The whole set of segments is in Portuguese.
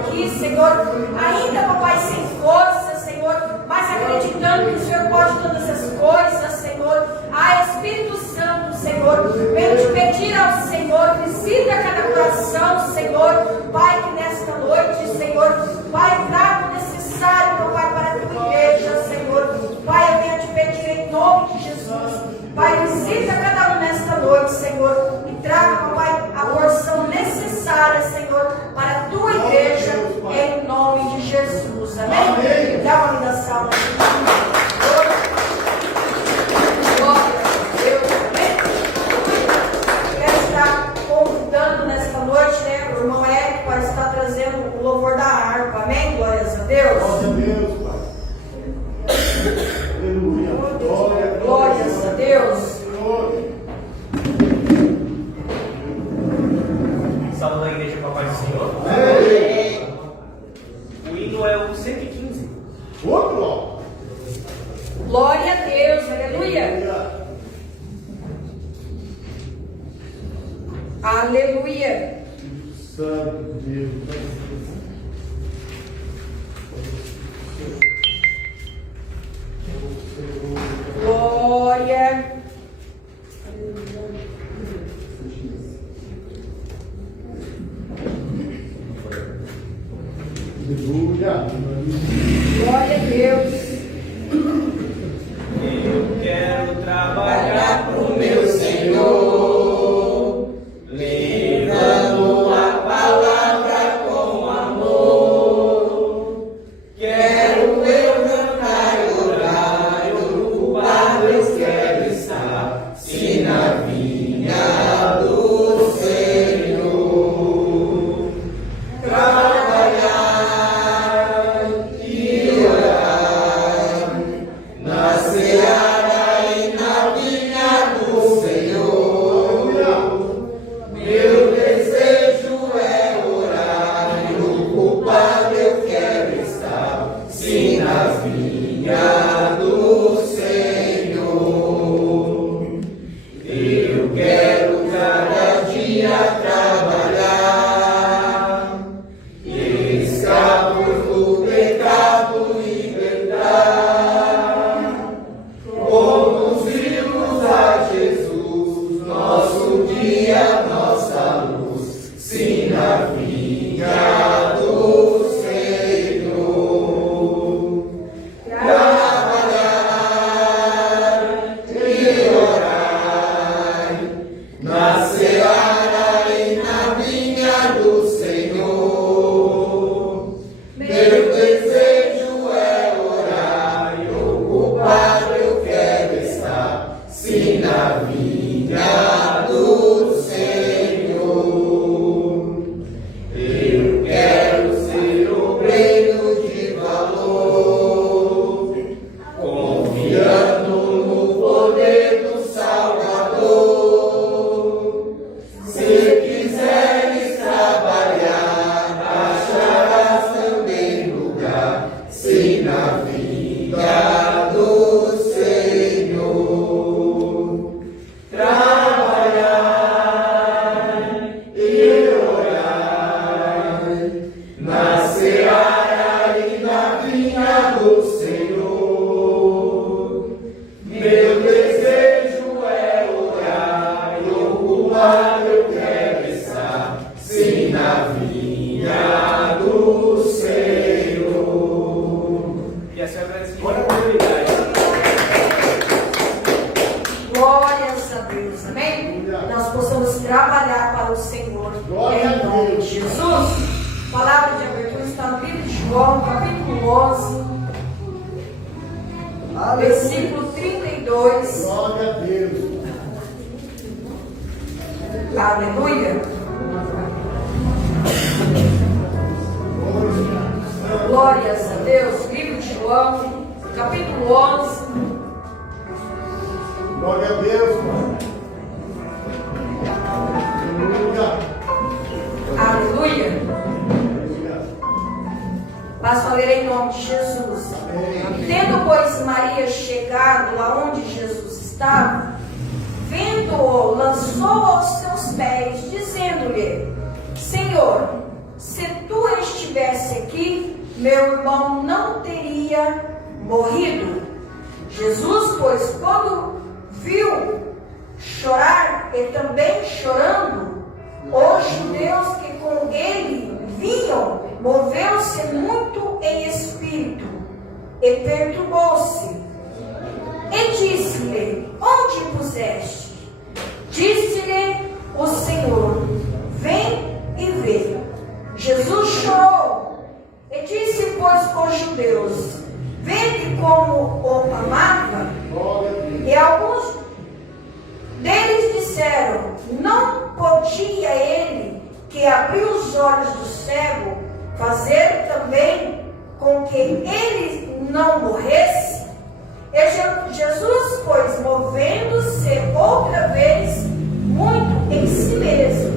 aqui, Senhor, ainda, papai, sem força, Senhor, mas acreditando que o Senhor pode todas as coisas, Senhor. Espírito Santo, Senhor, venho te pedir ao Senhor, visita cada coração, Senhor, Pai, que nesta noite, Senhor, Pai, traga o necessário, papai, para a tua igreja, Senhor. Pai, eu venho te pedir em nome de Jesus, Pai, visita cada um nesta noite, Senhor, e traga, papai, a porção necessária, Senhor, para a tua igreja, em nome de Jesus. Amém? Amém. Dá uma linda salva. Noite, né, o irmão Érico para estar trazendo o louvor da harpa, amém? Glórias a Deus. Glória a Deus, Pai. Aleluia. Glórias a Deus. Salve da igreja, papai do Senhor. Amém. O hino é o 115. Outro. Glória a Deus, aleluia. Aleluia. Santo Deus. Glória. Aleluia. Glória a Deus. Eu quero trabalhar pro meu Senhor. Versículo 32. Glória a Deus. Aleluia. Glórias a Deus. Livro de João, capítulo 11. Glória a Deus, Pai. Aleluia. Aleluia. Mas falarei em nome de Jesus. Tendo, pois, Maria chegado aonde Jesus estava, vendo-o, lançou aos seus pés, dizendo-lhe: Senhor, se tu és estivesse aqui, meu irmão não teria morrido. Jesus, pois, quando viu chorar, e também chorando, os judeus que com ele vinham, moveu-se muito em espírito e perturbou-se. E disse-lhe: onde puseste? Disse-lhe o Senhor: vem e vê. Jesus chorou e disse, pois, aos judeus: vede como o amava. E alguns deles disseram: não podia ele, que abriu os olhos do cego, fazer também com que ele não morresse? E Jesus, pois, movendo-se outra vez muito em si mesmo,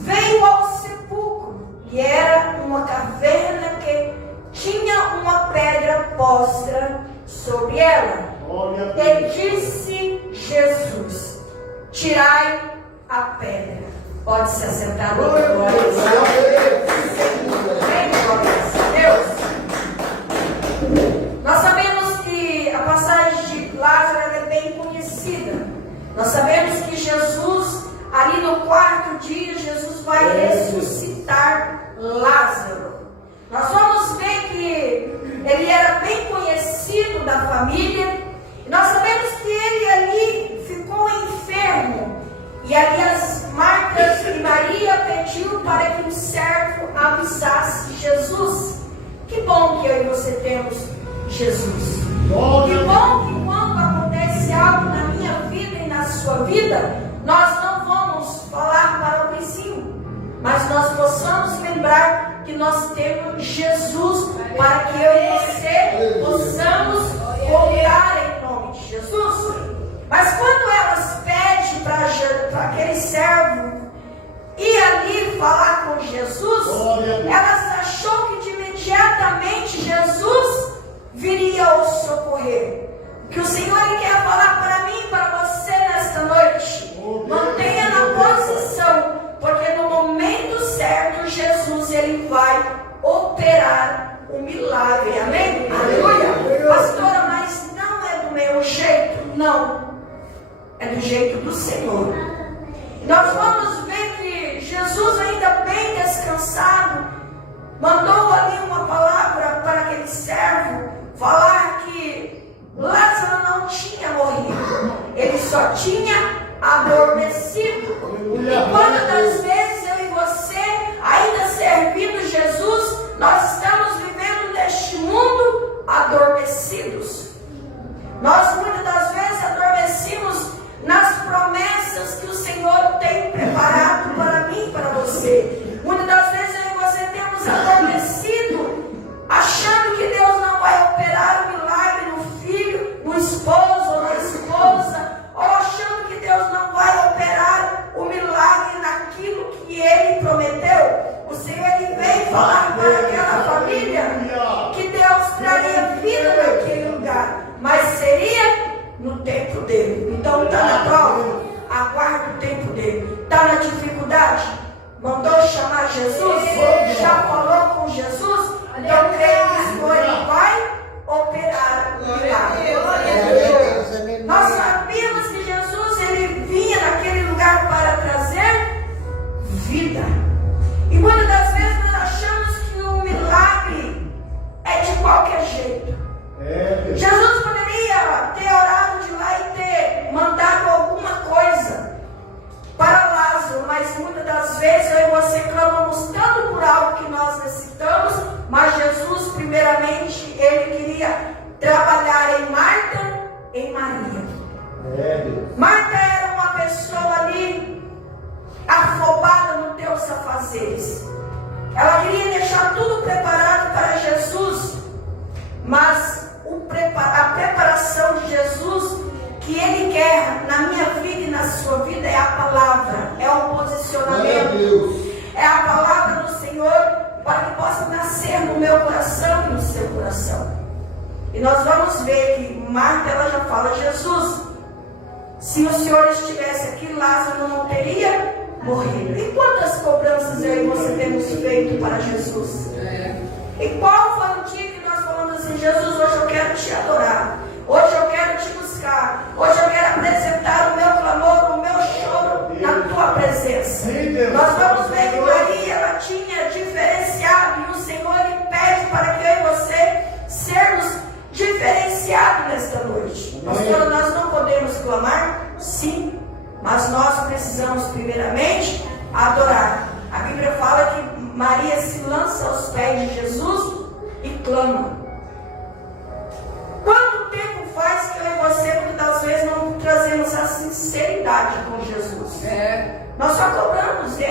veio ao sepulcro, e era uma caverna que tinha uma pedra posta sobre ela. E disse Jesus: tirai a pedra. Pode se assentar, glória a Deus. Nós sabemos que a passagem de Lázaro é bem conhecida. Nós sabemos que Jesus, ali no quarto dia, Jesus vai ressuscitar Lázaro. Nós vamos ver que ele era bem conhecido da família. E nós sabemos que ele ali ficou enfermo. E ali as Martas e Maria pediu para que um servo avisasse Jesus. Que bom que eu e você temos Jesus. Que bom que quando acontece algo na minha vida e na sua vida, nós não vamos falar para o vizinho, mas nós possamos lembrar que nós temos Jesus, para que eu e você possamos orar em nome de Jesus. Mas quando elas pedem para aquele servo ir ali falar com Jesus, elas achou que de imediatamente Jesus viria o socorrer. Que o Senhor quer falar para mim e para você nesta noite: mantenha na posição, porque no momento certo Jesus ele vai operar o milagre. Amém? Aleluia. Pastora, mas não é do meu jeito. Não, é do jeito do Senhor. Nós vamos ver que Jesus, ainda bem descansado, mandou ali uma palavra para aquele servo falar que Lázaro não tinha morrido, ele só tinha adormecido. E quantas das vezes eu e você, ainda servindo Jesus, nós estamos vivendo neste mundo adormecidos? Nós muitas das vezes adormecemos nas promessas que o Senhor tem preparado para mim e para você. Muitas das vezes eu e você temos adormecido, achando que Deus não vai operar o milagre no filho, no esposo ou na esposa, ou achando que Deus não vai operar o milagre naquilo que Ele prometeu. O Senhor ele veio falar para aquela família que Deus traria vida naquele lugar, mas seria no tempo dele. Então está na prova, aguarda o tempo dele. Está na dificuldade, mandou chamar Jesus, já falou com Jesus, então creio que o Senhor ele vai operar o milagre. Nós sabemos que Jesus ele vinha naquele lugar para trazer vida. E muitas das vezes nós achamos que o milagre é de qualquer jeito. Jesus poderia ter orado de lá e ter mandado alguma coisa para Lázaro, mas muitas das vezes eu e você clamamos tanto por algo que nós necessitamos, mas Jesus, primeiramente, ele queria trabalhar em Marta e em Maria. Marta era uma pessoa ali afobada nos teus afazeres. Ela queria deixar tudo preparado para Jesus, mas a preparação de Jesus que Ele quer na minha vida e na sua vida é a palavra, é o posicionamento, é a palavra do Senhor para que possa nascer no meu coração e no seu coração. E nós vamos ver que Marta ela já fala: Jesus, se o Senhor estivesse aqui, Lázaro não teria morrer. E quantas cobranças eu e você temos feito para Jesus? E qual foi o dia que nós falamos assim: Jesus, hoje eu quero te adorar, hoje eu quero te buscar, hoje eu quero apresentar o meu clamor, o meu choro na tua presença. Nós vamos ver que Maria, ela tinha diferenciado, e o Senhor ele pede para que eu e você sermos diferenciados nesta noite. Pastor, nós não podemos clamar? Sim, mas nós precisamos primeiramente adorar. A Bíblia fala que Maria se lança aos pés de Jesus e clama. Quanto tempo faz que eu e você muitas das vezes não trazemos a sinceridade com Jesus? Nós só cobramos e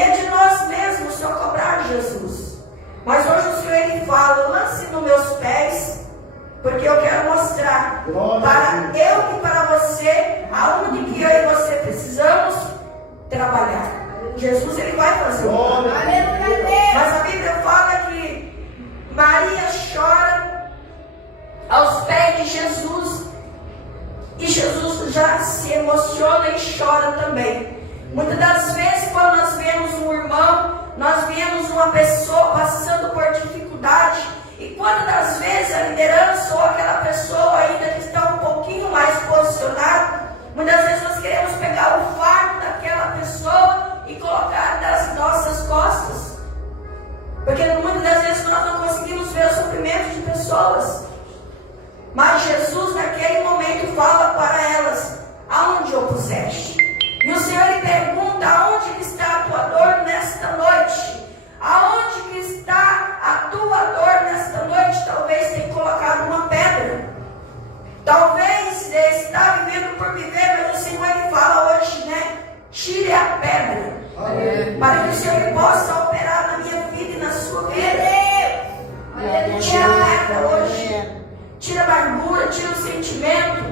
é de nós mesmos só cobrar Jesus. Mas hoje o Senhor ele fala: lance nos meus pés, porque eu quero mostrar para eu e para você aonde que eu e você precisamos trabalhar. Jesus ele vai fazer o mas a Bíblia fala que Maria chora aos pés de Jesus, e Jesus já se emociona e chora também. Muitas das vezes, quando nós vemos um irmão, nós vemos uma pessoa passando por dificuldade, e quando das vezes a liderança ou aquela pessoa ainda que está um pouquinho mais posicionada, muitas vezes nós queremos pegar o fardo daquela pessoa e colocar nas nossas costas, porque muitas das vezes nós não conseguimos ver o sofrimento de pessoas. Mas Jesus naquele momento fala para elas: aonde o puseste? E o Senhor lhe pergunta: aonde que está a tua dor nesta noite? Aonde que está a tua dor nesta noite? Talvez tenha colocado uma pedra, talvez está vivendo por viver, mas o Senhor ele fala hoje, né? Tire a pedra, para que o Senhor possa operar na minha vida e na sua vida. Tira a pedra hoje, tira a amargura, tira o sentimento,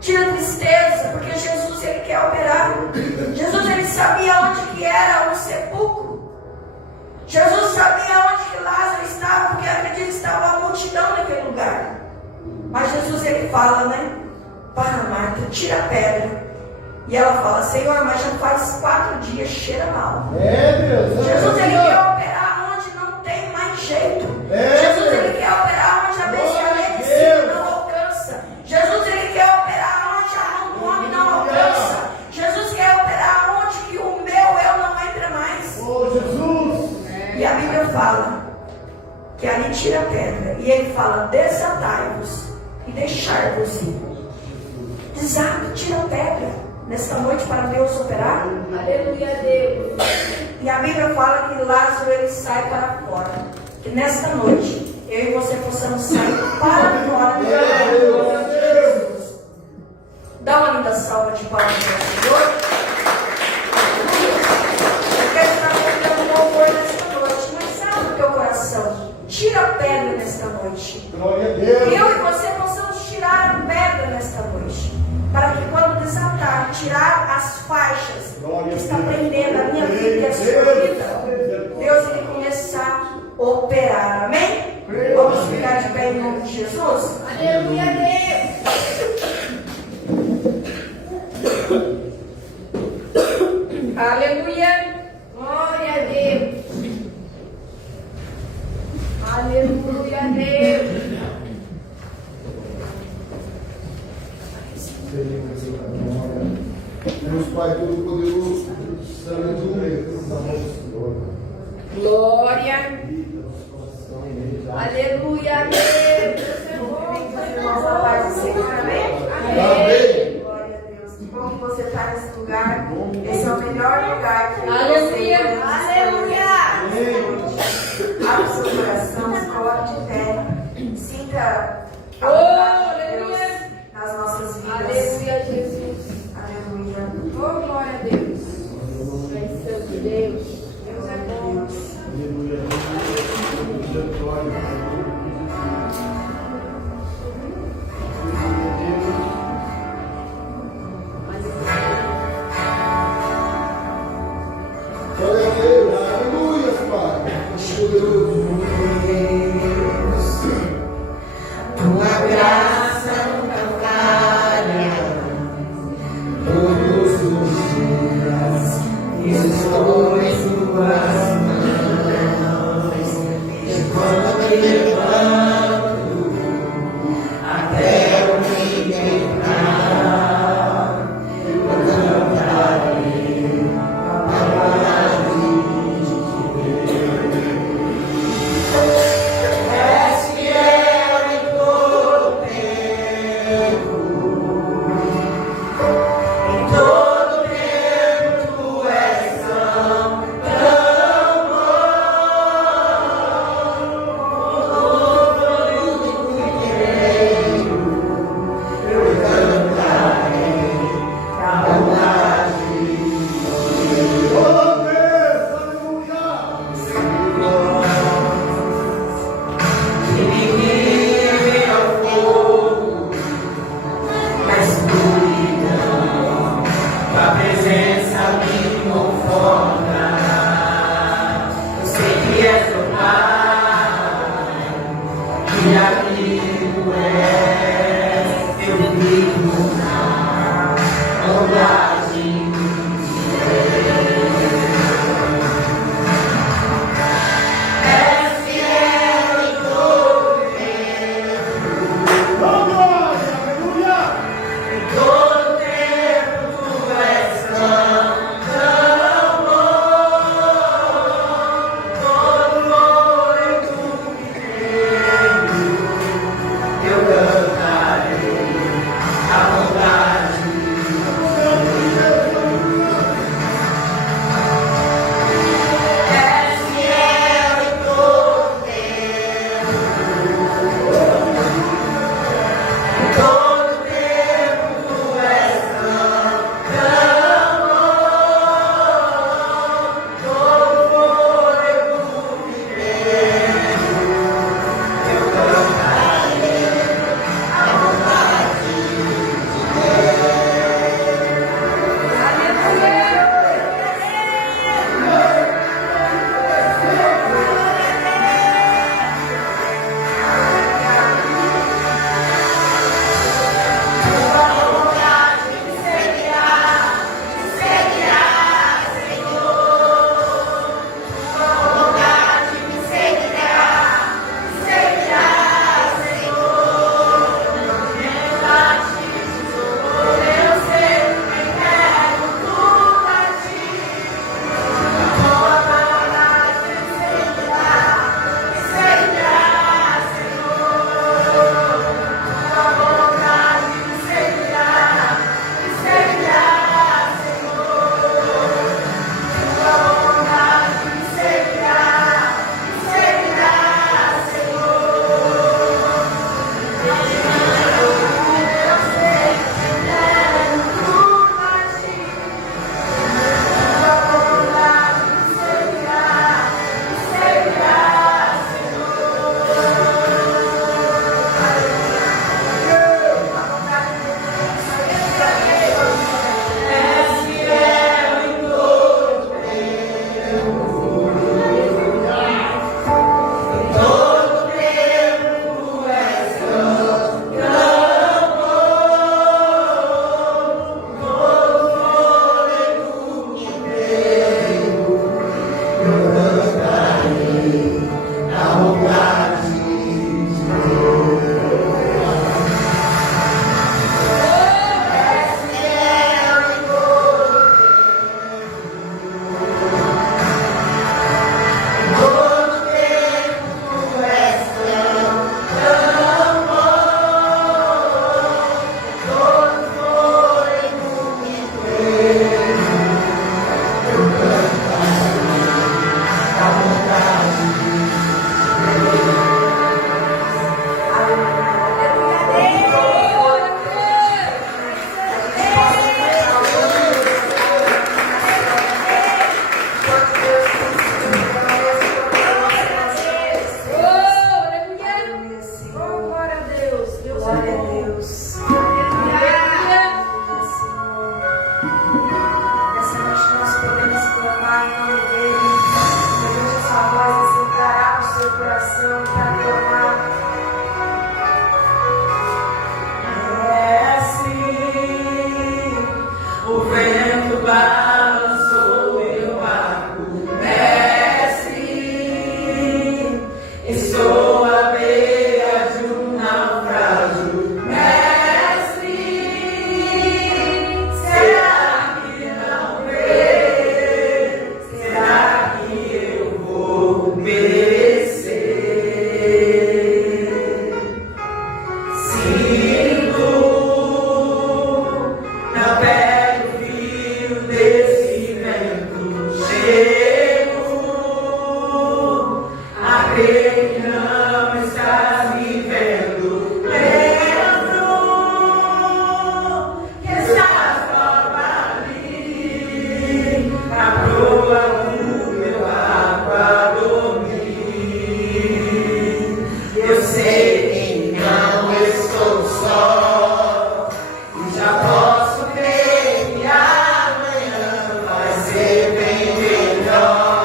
tira a tristeza, porque Jesus ele quer operar. Jesus ele sabia onde que era o sepulcro. Jesus sabia onde que Lázaro estava, porque acredito que estava a multidão naquele lugar. Mas Jesus ele fala, né? Para Marta, tira a pedra. E ela fala: Senhor, mas já faz 4 dias, cheira mal. Jesus ele quer operar onde não tem mais jeito. Jesus ele quer operar onde a medicina não alcança. Jesus ele quer operar onde a mão do homem não alcança. Jesus quer operar onde que o meu eu não entra mais. E a Bíblia fala que ali tira a pedra, e ele fala: desatai-vos e deixai-vos ir. Desata, tira a pedra nesta noite para Deus operar. Aleluia, Deus. E a Bíblia fala que Lázaro ele sai para fora. Que nesta noite eu e você possamos sair para fora. Jesus. Dá uma linda salva de palmas ao Senhor. Eu quero estar cantando um louvor nesta noite, mas abre o teu coração. Tira a pedra nesta noite. Glória a Deus. Que eu e você possamos tirar a pedra nesta noite, para que quando desatar, tirar as faixas que está prendendo a minha vida e a sua vida, Deus ele começar a operar. Amém? Vamos ficar de pé em nome de Jesus? Aleluia, Deus. Aleluia. Glória a Deus. Aleluia, Deus. Deus Pai Todo-Poderoso, Santo, Glória. Aleluia, Deus. Amém. Glória a Deus. Que bom que você está nesse lugar. Esse é o melhor lugar que Aleluia. Aleluia. Abra o seu coração, se coloque de pé. Sinta a vontade de Deus nas nossas vidas. Aleluia, Jesus. Aleluia. Oh, glória a Deus. É Santo Deus. Deus é bom. Aleluia, Pai. Poderoso. Tua graça não falha todos os dias. Estou Saber que não estás vivendo lembro que estás logo ali, na proa do meu água dormir. Eu sei que não estou só, e já posso crer que amanhã vai ser bem melhor.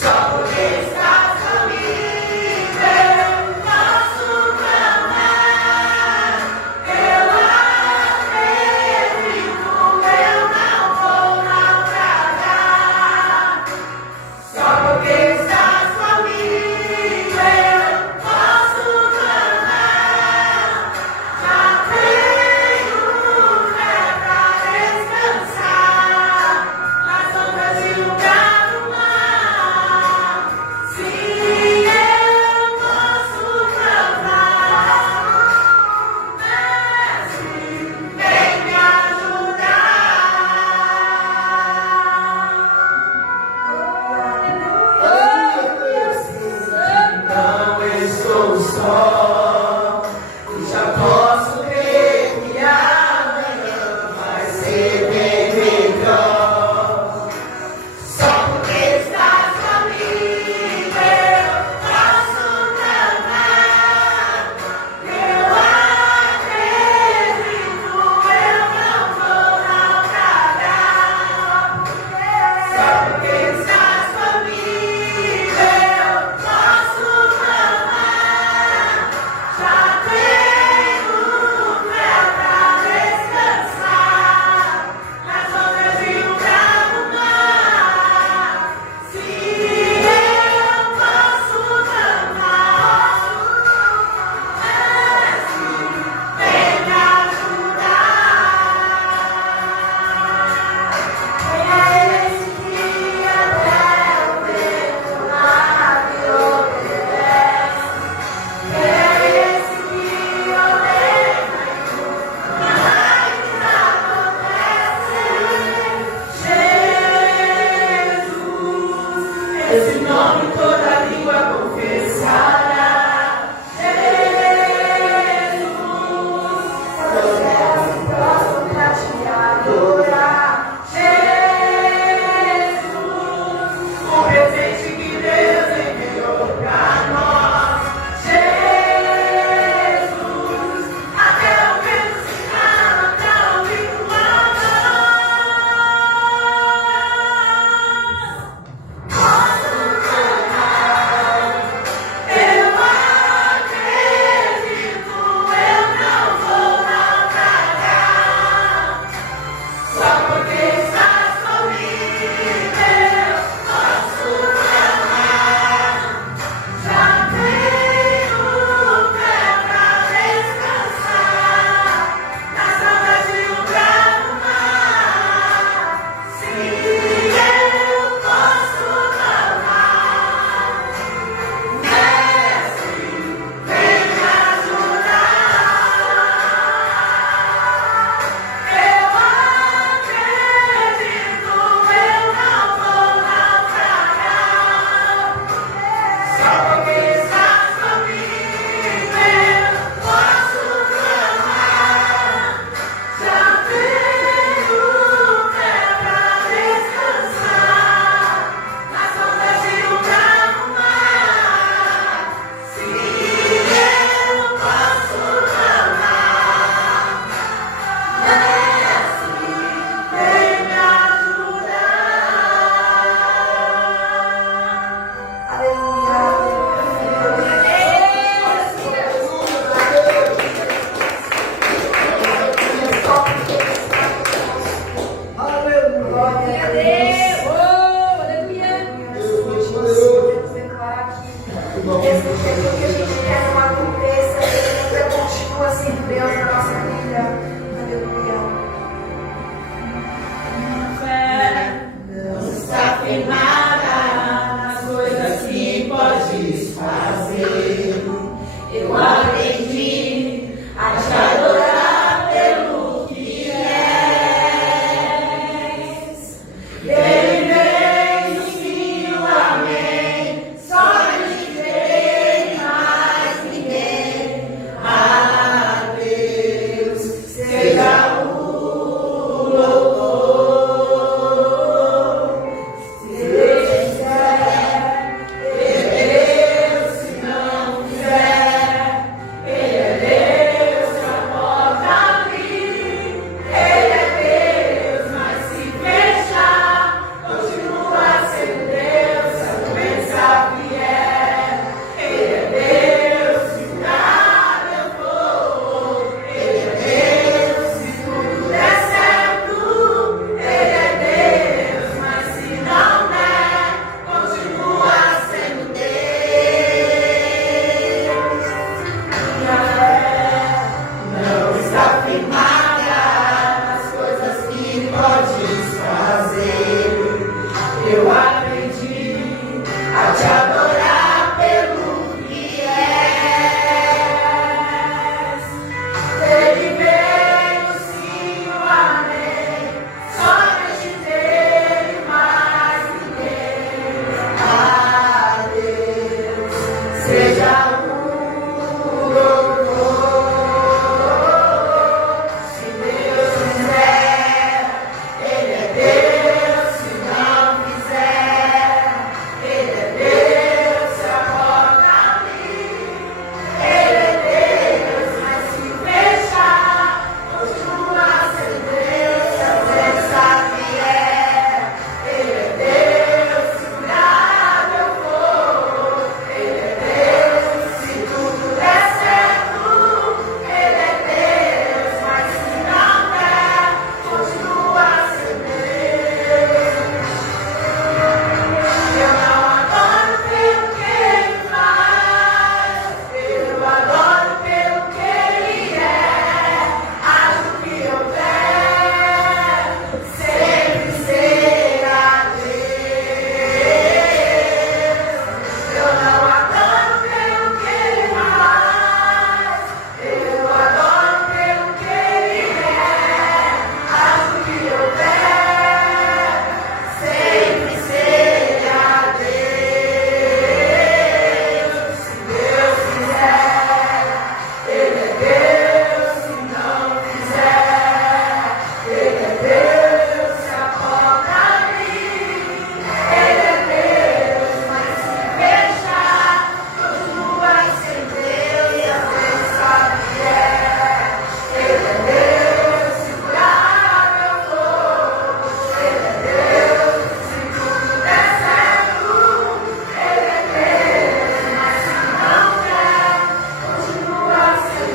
Só porque estás comigo, eu posso clamar. Eu acredito, eu não vou naufragar. Só porque estás comigo, eu posso clamar. Já tenho fé pra descansar nas sombras de um bravo mar. Sim, eu posso clamar. Mestre, vem me ajudar. Não estou só, e já posso crer que amanhã vai ser bem melhor. Só porque estás comigo, eu posso clamar. Eu acredito, eu não vou naufragar. Só porque estás comigo, eu posso clamar. Já tenho fé pra descansar nas sombras de um bravo mar. Sim, eu posso clamar. Mestre, vem me ajudar. É esse que até o vento abre e obedece. É esse que ordena e milagres acontecem. Jesus, esse nome toda língua confessará. Jesus, todas elas se prostram pra te adorar. Jesus, o presente que Deus enviou pra nós. Jesus, até o vento se cala pra ouvir tua voz. Posso cantar, eu acredito, eu não vou naufragar. Só porque estás comigo, eu posso clamar. Já tenho fé pra descansar nas sombras de um bravo mar. Sim, eu posso clamar. Mestre, vem me ajudar. Eu acredito, eu não vou naufragar. Só porque estás comigo, eu posso clamar. Já tenho fé pra descansar nas sombras de um bravo mar. Sim, eu posso clamar. Mestre, vem me ajudar. Glória a Deus. Oh, aleluia. Podemos declarar que mesmo que aquilo que a gente quer não aconteça, Ele ainda continua sendo Deus na nossa vida. Aleluia. Fé Não está firmada nas coisas que podes fazer. Eu aprendi a te adorar pelo que és. Dele vem o sim, o amém. Só seja o louvor. Se Deus quiser, Ele é Deus. Se não quiser, Ele é Deus. Se a porta abrir, Ele é Deus. Mas se fechar, continua a ser Deus. Se a doença vier, Ele é Deus. Se curar eu vou, Ele é Deus. Se tudo der certo, Ele é Deus. Mas se não der, continua a ser Deus. Eu não adoro pelo que Ele faz, eu adoro pelo que Ele é. Acho que eu der, sempre será Deus. Eu não adoro pelo que Ele faz, eu adoro pelo que Ele é. Acho que eu der, sempre será Deus. Se Deus quiser, Ele é Deus. Se não quiser, Ele é Deus. Se a porta abrir, Ele é Deus. Mas se fechar, continua a ser Deus. E a doença vier, Ele é Deus. Se curar eu vou, Ele é Deus. Se tudo der certo, Ele é Deus. Mas se não der, continua a ser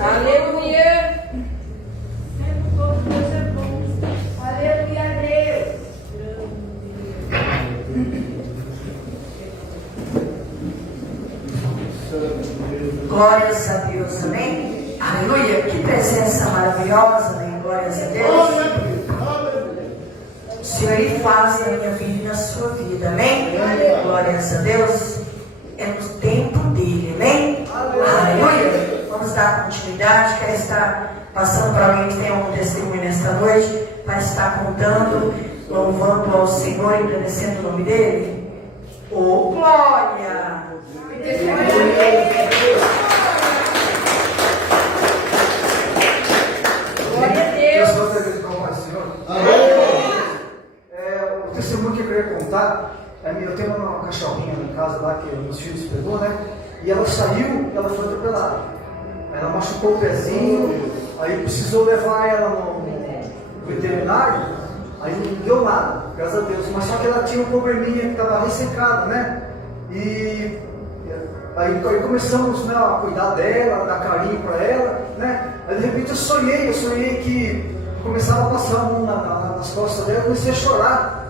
Aleluia. Aleluia, Deus. Glórias a Deus, amém? Aleluia, que presença maravilhosa, amém? Glórias a Deus. O Senhor Ele faz na minha vida e na sua vida, amém? Glórias a Deus. É no tempo dele, amém? Aleluia. Vamos dar continuidade. Quero estar passando para alguém que tem algum testemunho nesta noite, para estar contando, louvando ao Senhor e agradecendo o nome dele. Oh, glória! Glória a Eu Deus. sou da igreja com o Senhor. O testemunho que eu queria contar, eu tenho uma cachorrinha em casa lá que meus filhos pegou, né? E ela saiu e ela foi atropelada. Ela machucou o pezinho, aí precisou levar ela no veterinário, aí não deu nada, graças a Deus. Mas só que ela tinha um probleminha que estava ressecado, né? E aí começamos, né, a cuidar dela, dar carinho para ela, né? Aí de repente eu sonhei que começava a passar a mão nas costas dela, eu comecei a chorar.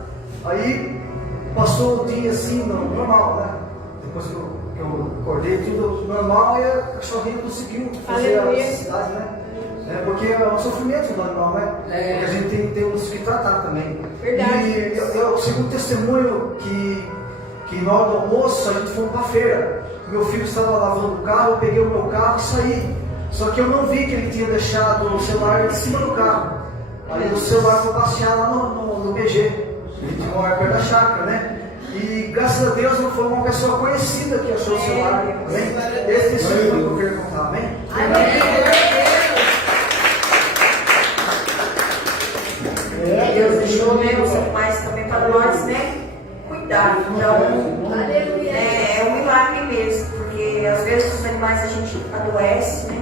Aí passou o dia assim, normal, né? Depois que eu acordei, tudo normal, e a cachorrinha conseguiu fazer a necessidade, né? Porque é um sofrimento do animal, né? Porque a gente temos que tratar também. Verdade. E o segundo testemunho que na hora do almoço a gente foi para a feira. Meu filho estava lavando o carro, eu peguei o meu carro e saí. Só que eu não vi que ele tinha deixado o celular em cima do carro. Aí o celular foi passear lá no PG. Ele tinha um ar perto da chácara, né? E graças a Deus não foi uma pessoa conhecida que achou o celular. Amém? Esse testemunho que eu queria contar, amém? Deus deixou, né, os animais também para nós, né? Cuidar. Então, é um milagre mesmo, porque às vezes os animais a gente adoece, né?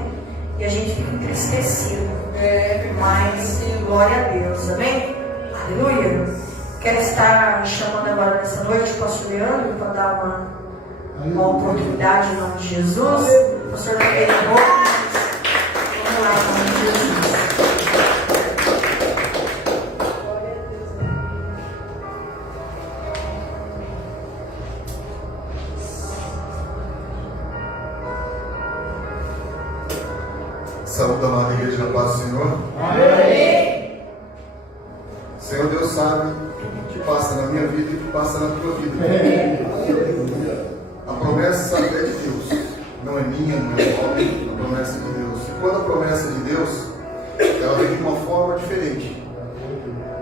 E a gente fica entristecido. Mas glória a Deus, amém? Aleluia. Quero estar chamando agora nessa noite o pastor Leandro para dar uma oportunidade em nome de Jesus. O pastor não tem amor, mas vamos lá em nome de Jesus. Saúde da amada igreja na paz do Senhor. Amém. Senhor Deus sabe tudo que passa na minha vida e que passa na tua vida. A promessa é de Deus, não é minha, não é do homem, a promessa é de Deus. E quando a promessa é de Deus, ela vem de uma forma diferente,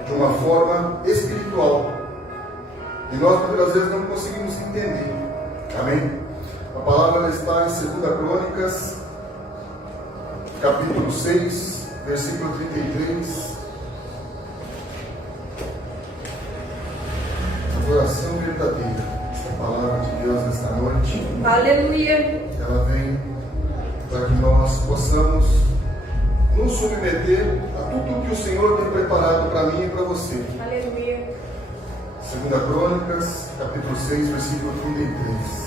de uma forma espiritual. E nós muitas vezes não conseguimos entender. Amém? A palavra ela está em 2 Crônicas, capítulo 6, versículo 33. Adoração verdadeira. Esta palavra de Deus nesta noite. Aleluia. Ela vem para que nós possamos nos submeter a tudo que o Senhor tem preparado para mim e para você. Aleluia. 2 Crônicas, capítulo 6, versículo 33.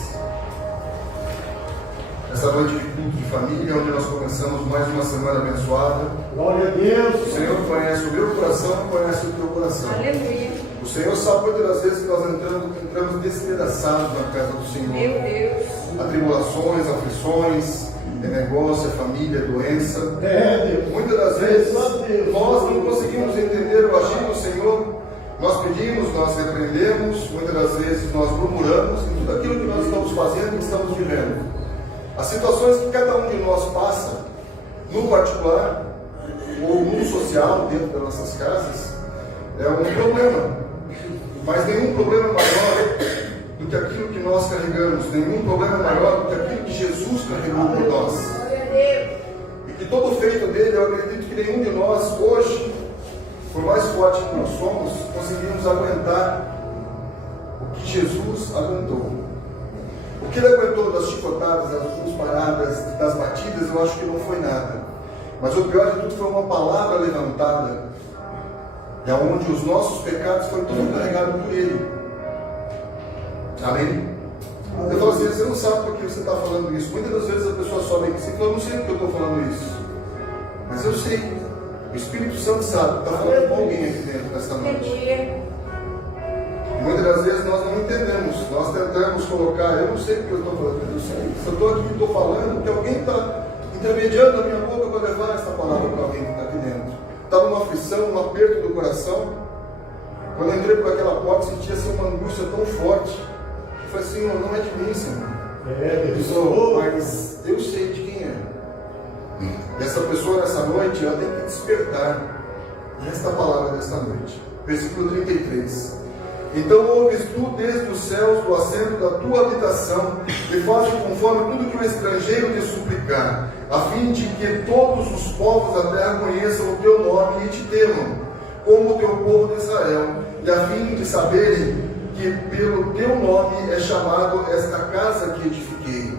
Essa noite de culto de família, onde nós começamos mais uma semana abençoada. Glória a Deus. O Senhor conhece o meu coração e conhece o teu coração. Aleluia. O Senhor sabe muitas das vezes que nós entramos despedaçados na casa do Senhor. Meu Deus. Há tribulações, aflições, é negócio, é família, é doença. Deus. Muitas das vezes Deus. nós não conseguimos entender o agir do Senhor. Nós pedimos, nós repreendemos, muitas das vezes nós murmuramos em tudo aquilo que nós estamos fazendo e estamos vivendo. As situações que cada um de nós passa, no particular ou no social, dentro das nossas casas, é um problema. Mas nenhum problema maior do que aquilo que nós carregamos, nenhum problema maior do que aquilo que Jesus carregou por nós. Glória a Deus. E que todo o feito dele, eu acredito que nenhum de nós hoje, por mais forte que nós somos, conseguimos aguentar o que Jesus aguentou. O que ele aguentou das chicotadas, das paradas, das batidas, eu acho que não foi nada. Mas o pior de tudo foi uma palavra levantada, e aonde os nossos pecados foram todos carregados por ele. Amém? Eu falo assim, você não sabe por que você está falando isso. Muitas das vezes a pessoa sobe aqui e fala, eu não sei por que eu estou falando isso. Mas eu sei. O Espírito Santo sabe, está falando com alguém aqui dentro nesta noite. Aleluia. Muitas das vezes nós não entendemos, nós tentamos colocar, eu não sei porque eu estou falando, mas eu sei, se eu estou aqui e estou falando, que alguém está intermediando a minha boca para levar essa palavra para alguém que está aqui dentro. Estava numa aflição, um aperto do coração. Quando eu entrei por aquela porta, sentia assim, uma angústia tão forte. Eu falei, Senhor, não é de mim, Senhor. Deus. Mas eu sei de quem é. E essa pessoa nessa noite, ela tem que despertar nesta palavra desta noite. Versículo 33. Então ouves tu desde os céus do assento da tua habitação, e fazes conforme tudo que o estrangeiro te suplicar, a fim de que todos os povos da terra conheçam o teu nome e te temam, como o teu povo de Israel, e a fim de saberem que pelo teu nome é chamado esta casa que edifiquei.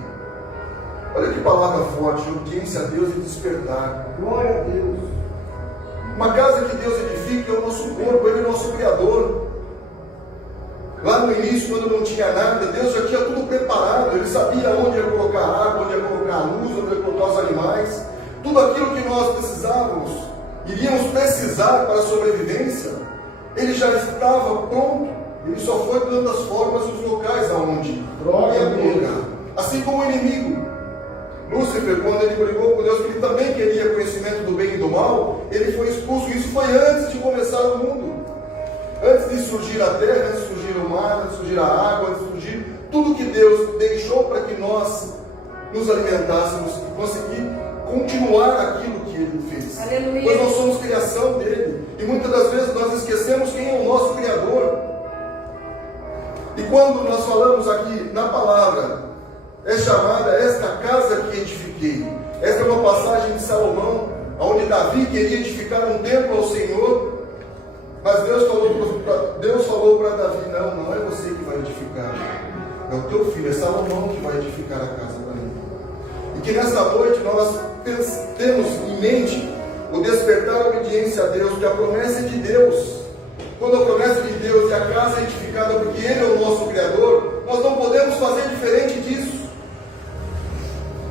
Olha que palavra forte, obediência a Deus e despertar. Glória a Deus. Uma casa que Deus edifica é o nosso corpo, Ele é o nosso Criador. Lá no início, quando não tinha nada, Deus já tinha tudo preparado. Ele sabia onde ia colocar a água, onde ia colocar a luz, onde ia colocar os animais. Tudo aquilo que nós precisávamos, iríamos precisar para a sobrevivência, Ele já estava pronto. Ele só foi dando as formas e os locais aonde ia colocar. Assim como o inimigo. Lúcifer, quando ele brigou com Deus, que ele também queria conhecimento do bem e do mal, ele foi expulso. Isso foi antes de começar o mundo. Antes de surgir a terra, antes de surgir o mar, antes de surgir a água, antes de surgir tudo que Deus deixou para que nós nos alimentássemos e conseguir continuar aquilo que Ele fez. Aleluia. Pois nós somos criação dele. E muitas das vezes nós esquecemos quem é o nosso Criador. E quando nós falamos aqui na palavra, é chamada esta casa que edifiquei. Esta é uma passagem de Salomão, onde Davi queria edificar um templo ao Senhor. Mas Deus falou para Davi, não é você que vai edificar, é o teu filho, é Salomão que vai edificar a casa para mim. E que nessa noite nós temos em mente o despertar a obediência a Deus, que a promessa é de Deus. Quando a promessa é de Deus e a casa é edificada porque Ele é o nosso Criador, nós não podemos fazer diferente disso.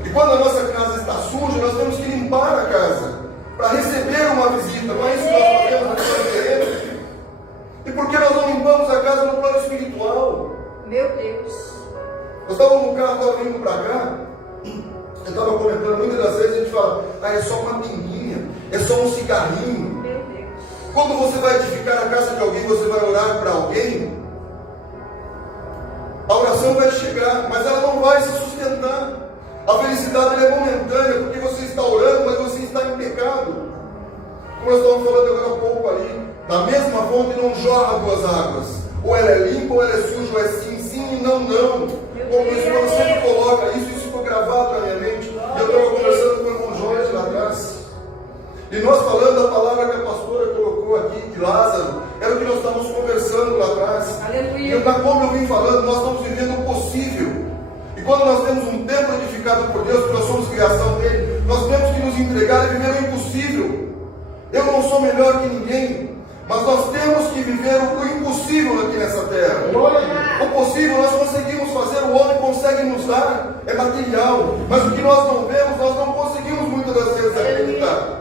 E quando a nossa casa está suja, nós temos que limpar a casa para receber uma visita. Não é isso que nós fazemos no plano terreno? E por que nós não limpamos a casa no plano espiritual? Meu Deus. Eu estava no carro, estava vindo para cá, eu estava comentando, muitas das vezes a gente fala, a ah, é só uma pinguinha, é só um cigarrinho. Quando você vai edificar a casa de alguém, você vai orar para alguém, a oração vai chegar, mas ela não vai se sustentar. A felicidade é momentânea, porque você está orando, mas você está em pecado. Como nós estávamos falando agora há pouco ali, da mesma fonte não jorra duas águas. Ou ela é limpa, ou ela é suja, ou é sim, sim e não, não. Como o Senhor sempre coloca isso, isso ficou gravado na minha mente. E eu estava conversando com o irmão Jorge lá atrás. E nós falando a palavra que a pastora colocou aqui, de Lázaro, era o que nós estávamos conversando lá atrás. E como eu vim falando, nós estamos vivendo o possível. E quando nós temos um templo edificado por Deus, porque nós somos criação dele, nós temos que nos entregar e viver o impossível. Eu não sou melhor que ninguém, mas nós temos que viver o impossível aqui nessa terra. O possível nós conseguimos fazer, o homem consegue nos dar, é material. Mas o que nós não vemos, nós não conseguimos muitas das vezes acreditar.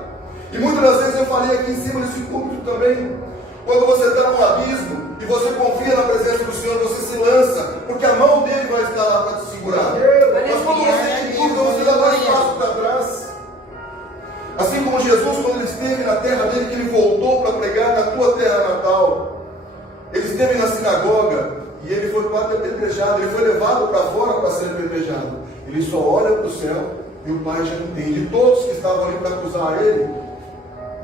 E muitas das vezes eu falei aqui em cima desse púlpito também, quando você está no abismo e você confia na presença do Senhor, você se lança, porque a mão dele vai estar lá para te segurar. Mas quando você tem dúvida, você dá mais passo para trás. Assim como Jesus, quando ele esteve na terra dele, que ele voltou para pregar na tua terra natal, ele esteve na sinagoga e ele foi quase apedrejado, ele foi levado para fora para ser apedrejado. Ele só olha para o céu e o Pai já entende. E todos que estavam ali para acusar ele,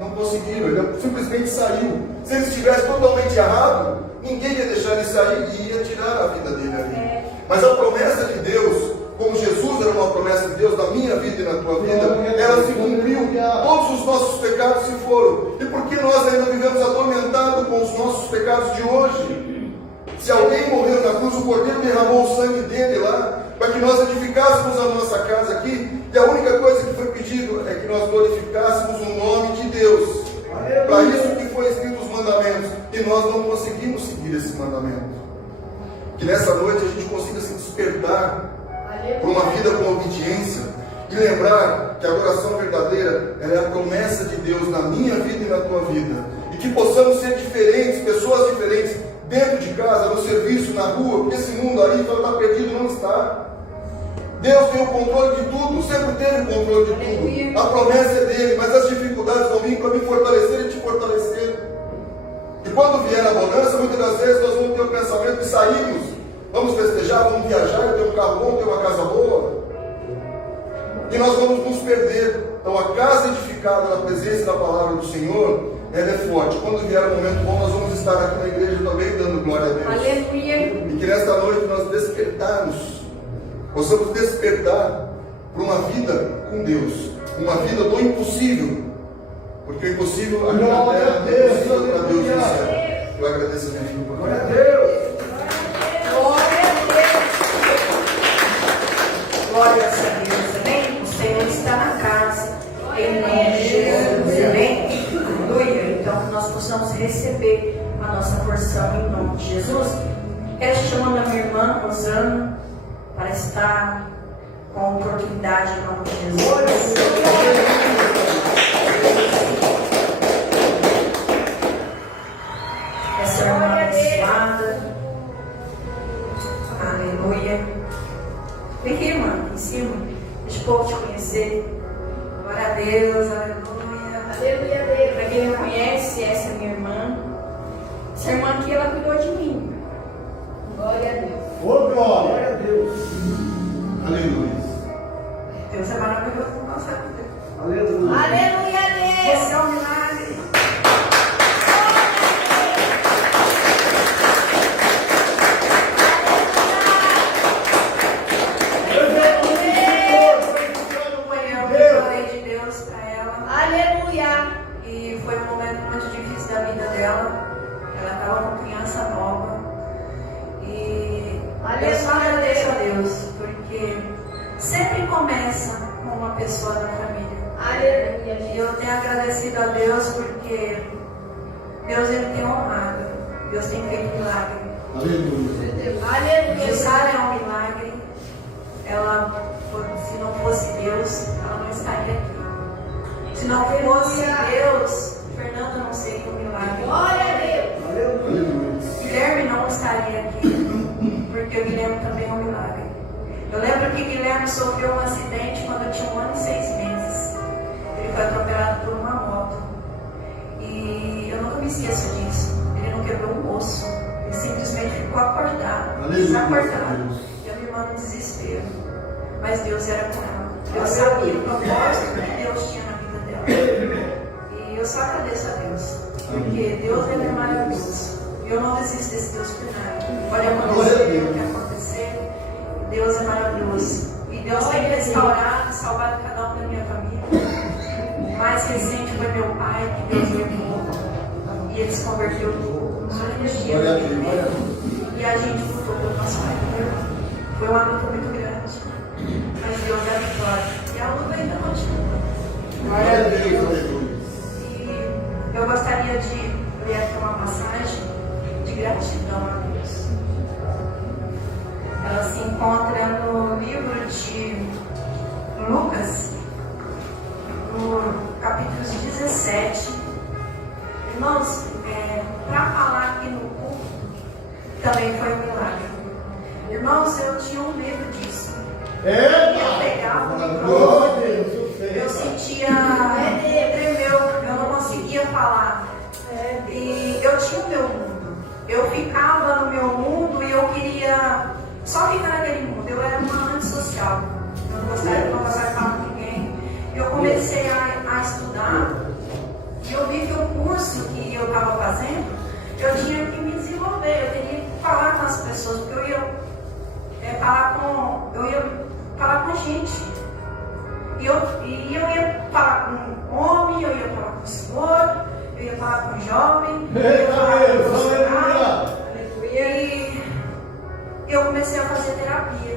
não conseguiram, ele simplesmente saiu. Se ele estivesse totalmente errado, ninguém ia deixar ele sair e ia tirar a vida dele ali. Mas a promessa de Deus, como Jesus era uma promessa de Deus na minha vida e na tua vida, ela se cumpriu. Todos os nossos pecados se foram. E por que nós ainda vivemos atormentados com os nossos pecados de hoje? Se alguém morreu na cruz, o Cordeiro derramou o sangue dele lá, para que nós edificássemos a nossa casa aqui, e a única coisa que foi pedido é que nós glorificássemos o nome de Deus. Para isso que foi escrito os mandamentos, e nós não conseguimos seguir esse mandamento. Que nessa noite a gente consiga se despertar para uma vida com obediência, e lembrar que a adoração verdadeira ela é a promessa de Deus na minha vida e na tua vida, e que possamos ser diferentes, pessoas diferentes, dentro de casa, no serviço, na rua, porque esse mundo aí está perdido, não está. Deus tem o controle de tudo, sempre teve o controle de tudo. A promessa é dele, mas as dificuldades vão vir para me fortalecer e te fortalecer. E quando vier a bonança, muitas das vezes nós vamos ter o pensamento de sairmos, vamos festejar, vamos viajar, ter um carro bom, ter uma casa boa, e nós vamos nos perder. Então a casa edificada na presença da palavra do Senhor, ela é forte. Quando vier o momento bom, nós vamos estar aqui na igreja também dando glória a Deus. Aleluia. E que nesta noite nós despertarmos, possamos despertar para uma vida com Deus, uma vida do impossível, porque o impossível aqui na terra é possível para Deus no céu. Eu agradeço a minha vida por glória a Deus. Glória a Deus, amém? O Senhor está na casa, em nome de Jesus, amém? Aleluia. Então, que nós possamos receber a nossa porção em nome de Jesus. Quero chamando a minha irmã Rosana para estar com oportunidade em nome de Jesus. Essa irmã abençoada. Aleluia. Vem aqui, irmã, em cima. Deixa o povo te conhecer. Glória a Deus, aleluia. Aleluia, Deus. Para quem não conhece, essa é minha irmã. Essa irmã aqui, ela cuidou de mim. Glória a Deus. Ô, glória a Deus. Aleluia. Deus é maravilhoso com nossa vida. Aleluia. Aleluia, Deus. Esse é um milagre. Eu falei de Deus para ela. Aleluia. E foi um momento muito difícil da vida dela. Ela estava com criança nova. E eu só agradeço a Deus, porque sempre começa com uma pessoa da família. Aleluia. E eu tenho agradecido a Deus porque Deus ele tem honrado. Deus tem feito milagre. Aleluia. Jussara é um milagre. Ela, se não fosse Deus, ela não estaria aqui. Se não fosse Deus, Fernanda não seria um milagre. Glória a Deus. Guilherme não estaria aqui, porque o Guilherme também é um milagre. Eu lembro que Guilherme sofreu um acidente quando eu tinha 1 ano e 6 meses. me esqueço disso. Ele não quebrou um osso. Ele simplesmente ficou acordado. Aleluia. Desacordado. E a minha irmã no desespero. Mas Deus era com ela. Eu sabia o propósito que Deus tinha na vida dela. E eu só agradeço a Deus. Porque Deus é maravilhoso. E eu não desisto desse Deus por nada. Pode acontecer o que acontecer. Deus é maravilhoso. E Deus tem restaurado e salvado cada um da minha família. O mais recente foi meu pai, que Deus levou. E ele se converteu nos últimos dias. E a gente lutou pelo nosso pai. Foi uma luta muito grande. Mas Deus é a vitória. E a luta ainda continua. Glória a Deus. E eu gostaria de ler aqui uma passagem de gratidão a Deus. Ela se encontra no livro de Lucas, no capítulo 17. Irmãos, para falar aqui no culto, também foi um milagre. Irmãos, eu tinha um medo disso. Eu pegava o microfone, eu sentia tremeu, eu não conseguia falar. E eu tinha o meu mundo. Eu ficava no meu mundo e eu queria só ficar naquele mundo. Eu era uma antissocial. Eu não gostaria de conversar com ninguém. Eu comecei a estudar e eu vi que o curso que eu estava fazendo, eu tinha que me desenvolver, eu teria que falar com as pessoas, porque eu ia falar com gente. E eu ia falar com um homem, eu ia falar com o senhor, eu ia falar com um jovem, eu ia falar com um profissional. E eu comecei a fazer terapia.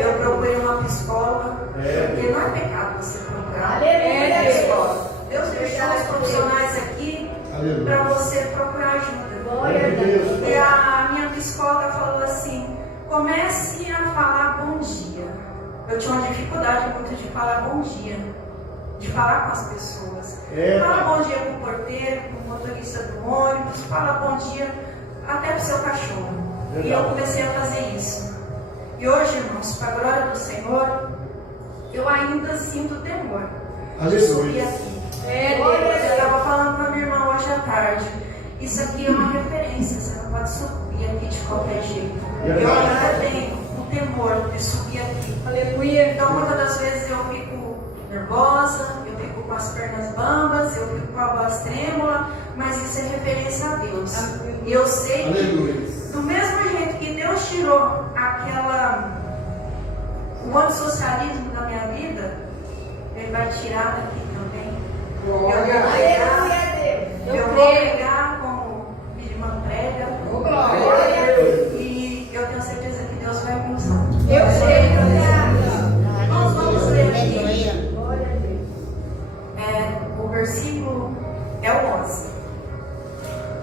Eu procurei uma psicóloga, porque não é pecado você procurar uma psicóloga. Deus deixou os profissionais aqui para você procurar ajuda. E a minha psicóloga falou assim: comece a falar bom dia. Eu tinha uma dificuldade muito de falar bom dia, de falar com as pessoas. Fala bom dia para o porteiro, para o motorista do ônibus, fala bom dia até para o seu cachorro. E eu comecei a fazer isso. E hoje, irmãos, para a glória do Senhor, eu ainda sinto temor de subir aqui. Eu estava falando com a minha irmã hoje à tarde. Isso aqui é uma referência, você não pode subir aqui de qualquer jeito. Eu ainda tenho o temor de subir aqui. Aleluia. Então, muitas das vezes eu fico nervosa, eu fico com as pernas bambas, eu fico com a voz trêmula, mas isso é referência a Deus. E eu sei que, do mesmo jeito que Deus tirou o antissocialismo da minha vida, Ele vai tirar daqui também. Eu vou pegar como minha irmã prega. E eu tenho certeza que Deus vai me usar. Eu sei. Nós vamos ler aqui. O versículo é o 11.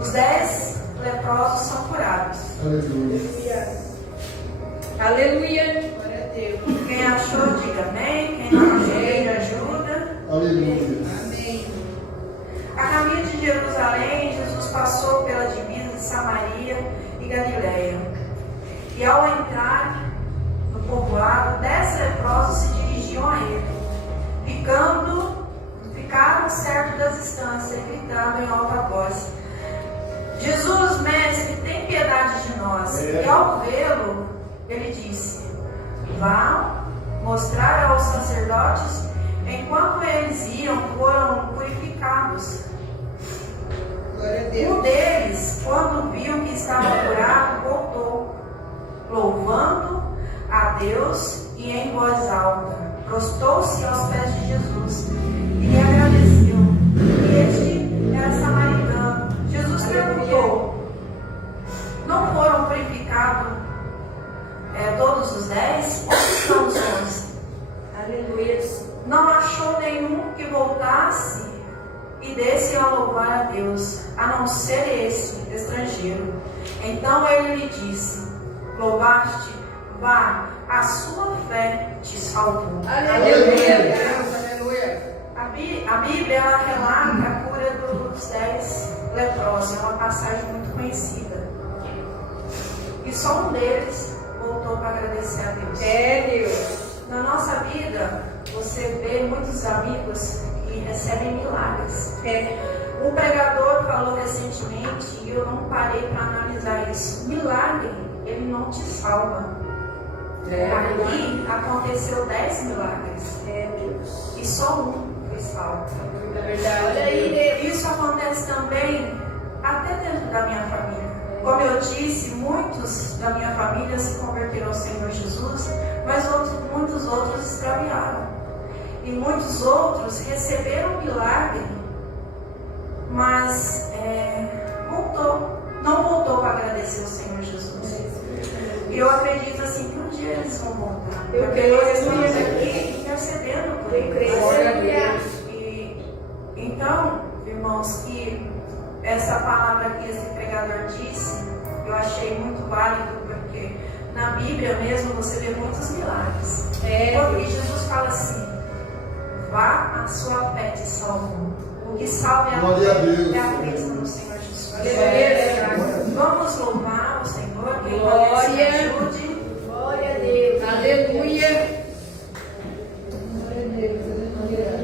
Os 10 leprosos são curados. Aleluia. Glória a Deus. Quem achou, diga amém. Quem não achou, diga ajuda. Aleluia. Amém. A caminho de Jerusalém, Jesus passou pela divisa de Samaria e Galiléia. E ao entrar no povoado, 10 leprosos se dirigiam a ele, ficaram certo da distância, gritando em alta voz: Jesus, mestre, tem piedade de nós. E ao vê-lo, ele disse: vá mostrar aos sacerdotes. Enquanto eles iam, foram purificados. Um deles, quando viu que estava curado, voltou, louvando a Deus e em voz alta, prostou-se aos pés de Jesus e lhe agradeceu. E este era samaritano. Jesus perguntou: não foram purificados todos os 10? Onde estão os 11? Aleluia. Não achou nenhum que voltasse e desse a louvar a Deus, a não ser esse estrangeiro. Então ele lhe disse: louvaste, vá, a sua fé te salvou. Aleluia. A Bíblia ela relata a cura dos 10 leprosos, é uma passagem muito conhecida. E só um deles voltou para agradecer a Deus. Deus. Na nossa vida, você vê muitos amigos que recebem milagres. Um pregador falou recentemente, e eu não parei para analisar isso: milagre, ele não te salva. Aqui aconteceu 10 milagres. E só um foi salvo. Isso acontece também até dentro da minha família. Como eu disse, muitos da minha família se converteram ao Senhor Jesus, mas muitos outros extraviaram. E muitos outros receberam o milagre, mas não voltou para agradecer ao Senhor Jesus. E eu acredito assim que um dia eles vão voltar. Eu Porque creio, eles estão aqui intercedendo por eles. Então, irmãos, que essa palavra que esse pregador disse, eu achei muito válido, porque na Bíblia mesmo você vê muitos milagres. Porque Jesus fala assim: vá, a sua fé te salvou. O que salva é a bênção do Senhor Jesus. Vamos louvar o Senhor, quem pode se ajude. Glória a Deus. Aleluia.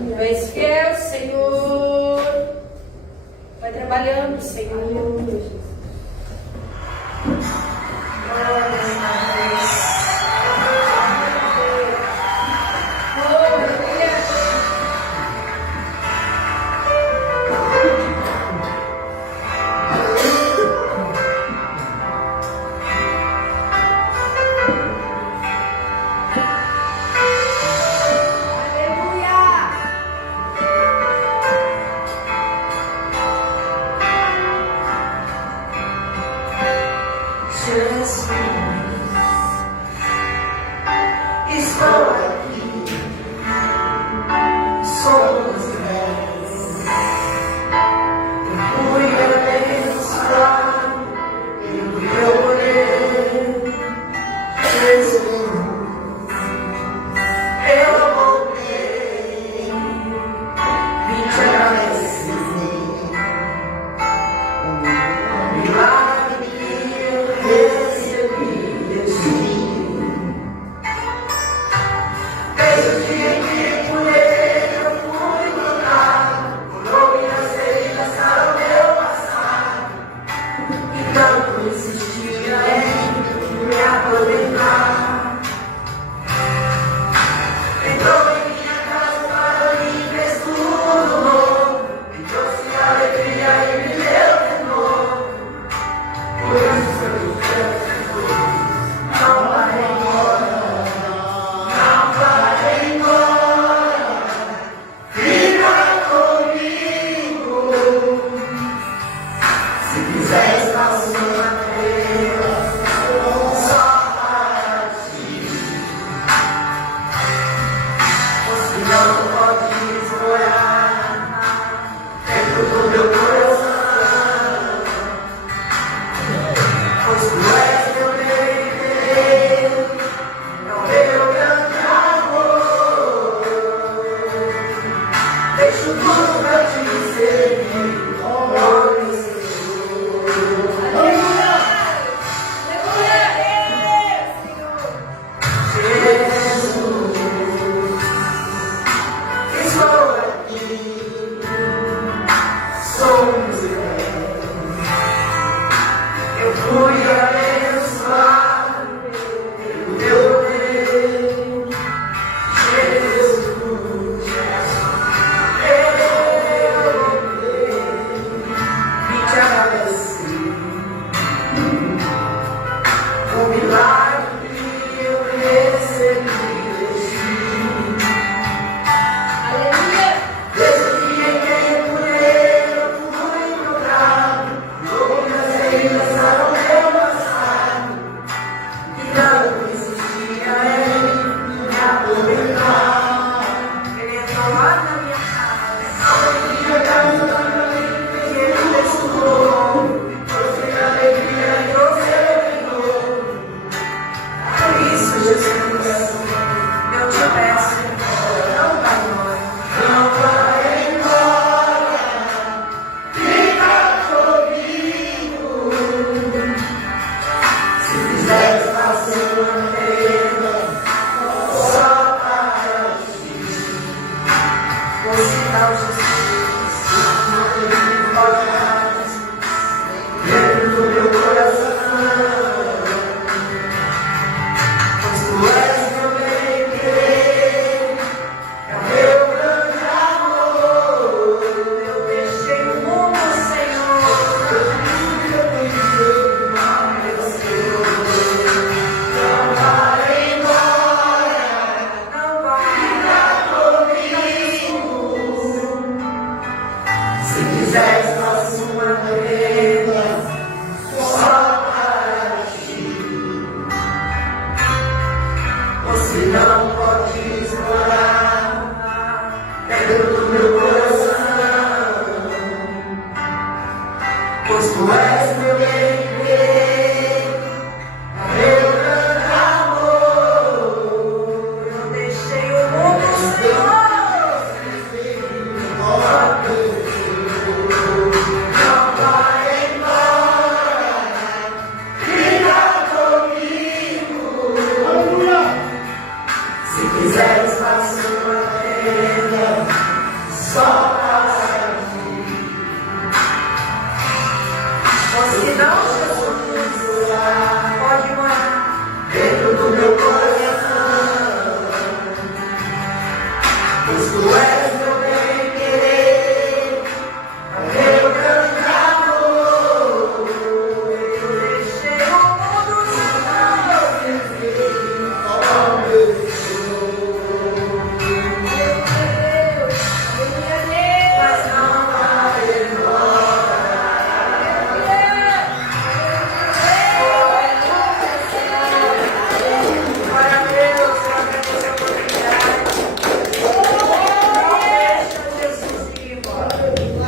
Tu és fiel, Senhor. Vai trabalhando, Senhor. Só Se quiseres passar, só para mim. Ou se não, Jesus, pode morar Dentro do meu coração, pois tu és meu bem-querer, meu grande amor. eu deixei o mundo mas não vai Glória a Deus, eu agradeço a oportunidade. Não deixa Jesus ir embora.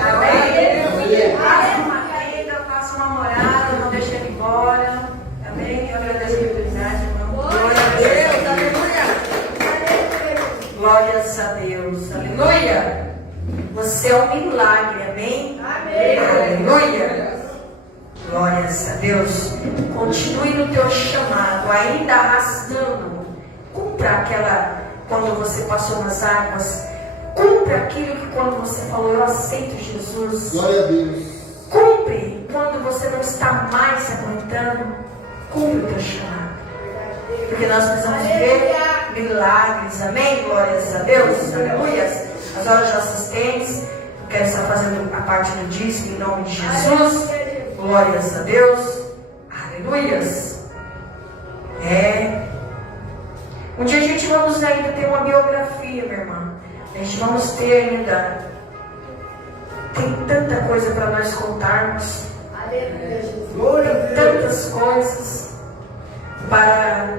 Amém? Ainda faça uma morada, não deixe ele embora. Amém? Eu agradeço a oportunidade, irmão. Glória a Deus, aleluia. Glórias a Deus, aleluia. Você é um milagre, amém? Amém. Aleluia. Glórias a Deus. Continue no teu chamado, ainda arrastando. Cumpra aquela, quando você passou nas águas. Cumpra aquilo que quando você falou, eu aceito Jesus. Glória a Deus. Cumpre quando você não está mais aguentando. Cumpre o teu chamado. Porque nós precisamos ver milagres, amém? Glórias a Deus, aleluia. As horas de assistentes, quero estar fazendo a parte do dízimo em nome de Jesus. Glórias a Deus, aleluias. Um dia a gente vamos ainda ter uma biografia, minha irmã. A gente vamos ter ainda. Tem tanta coisa para nós contarmos. Tem tantas coisas para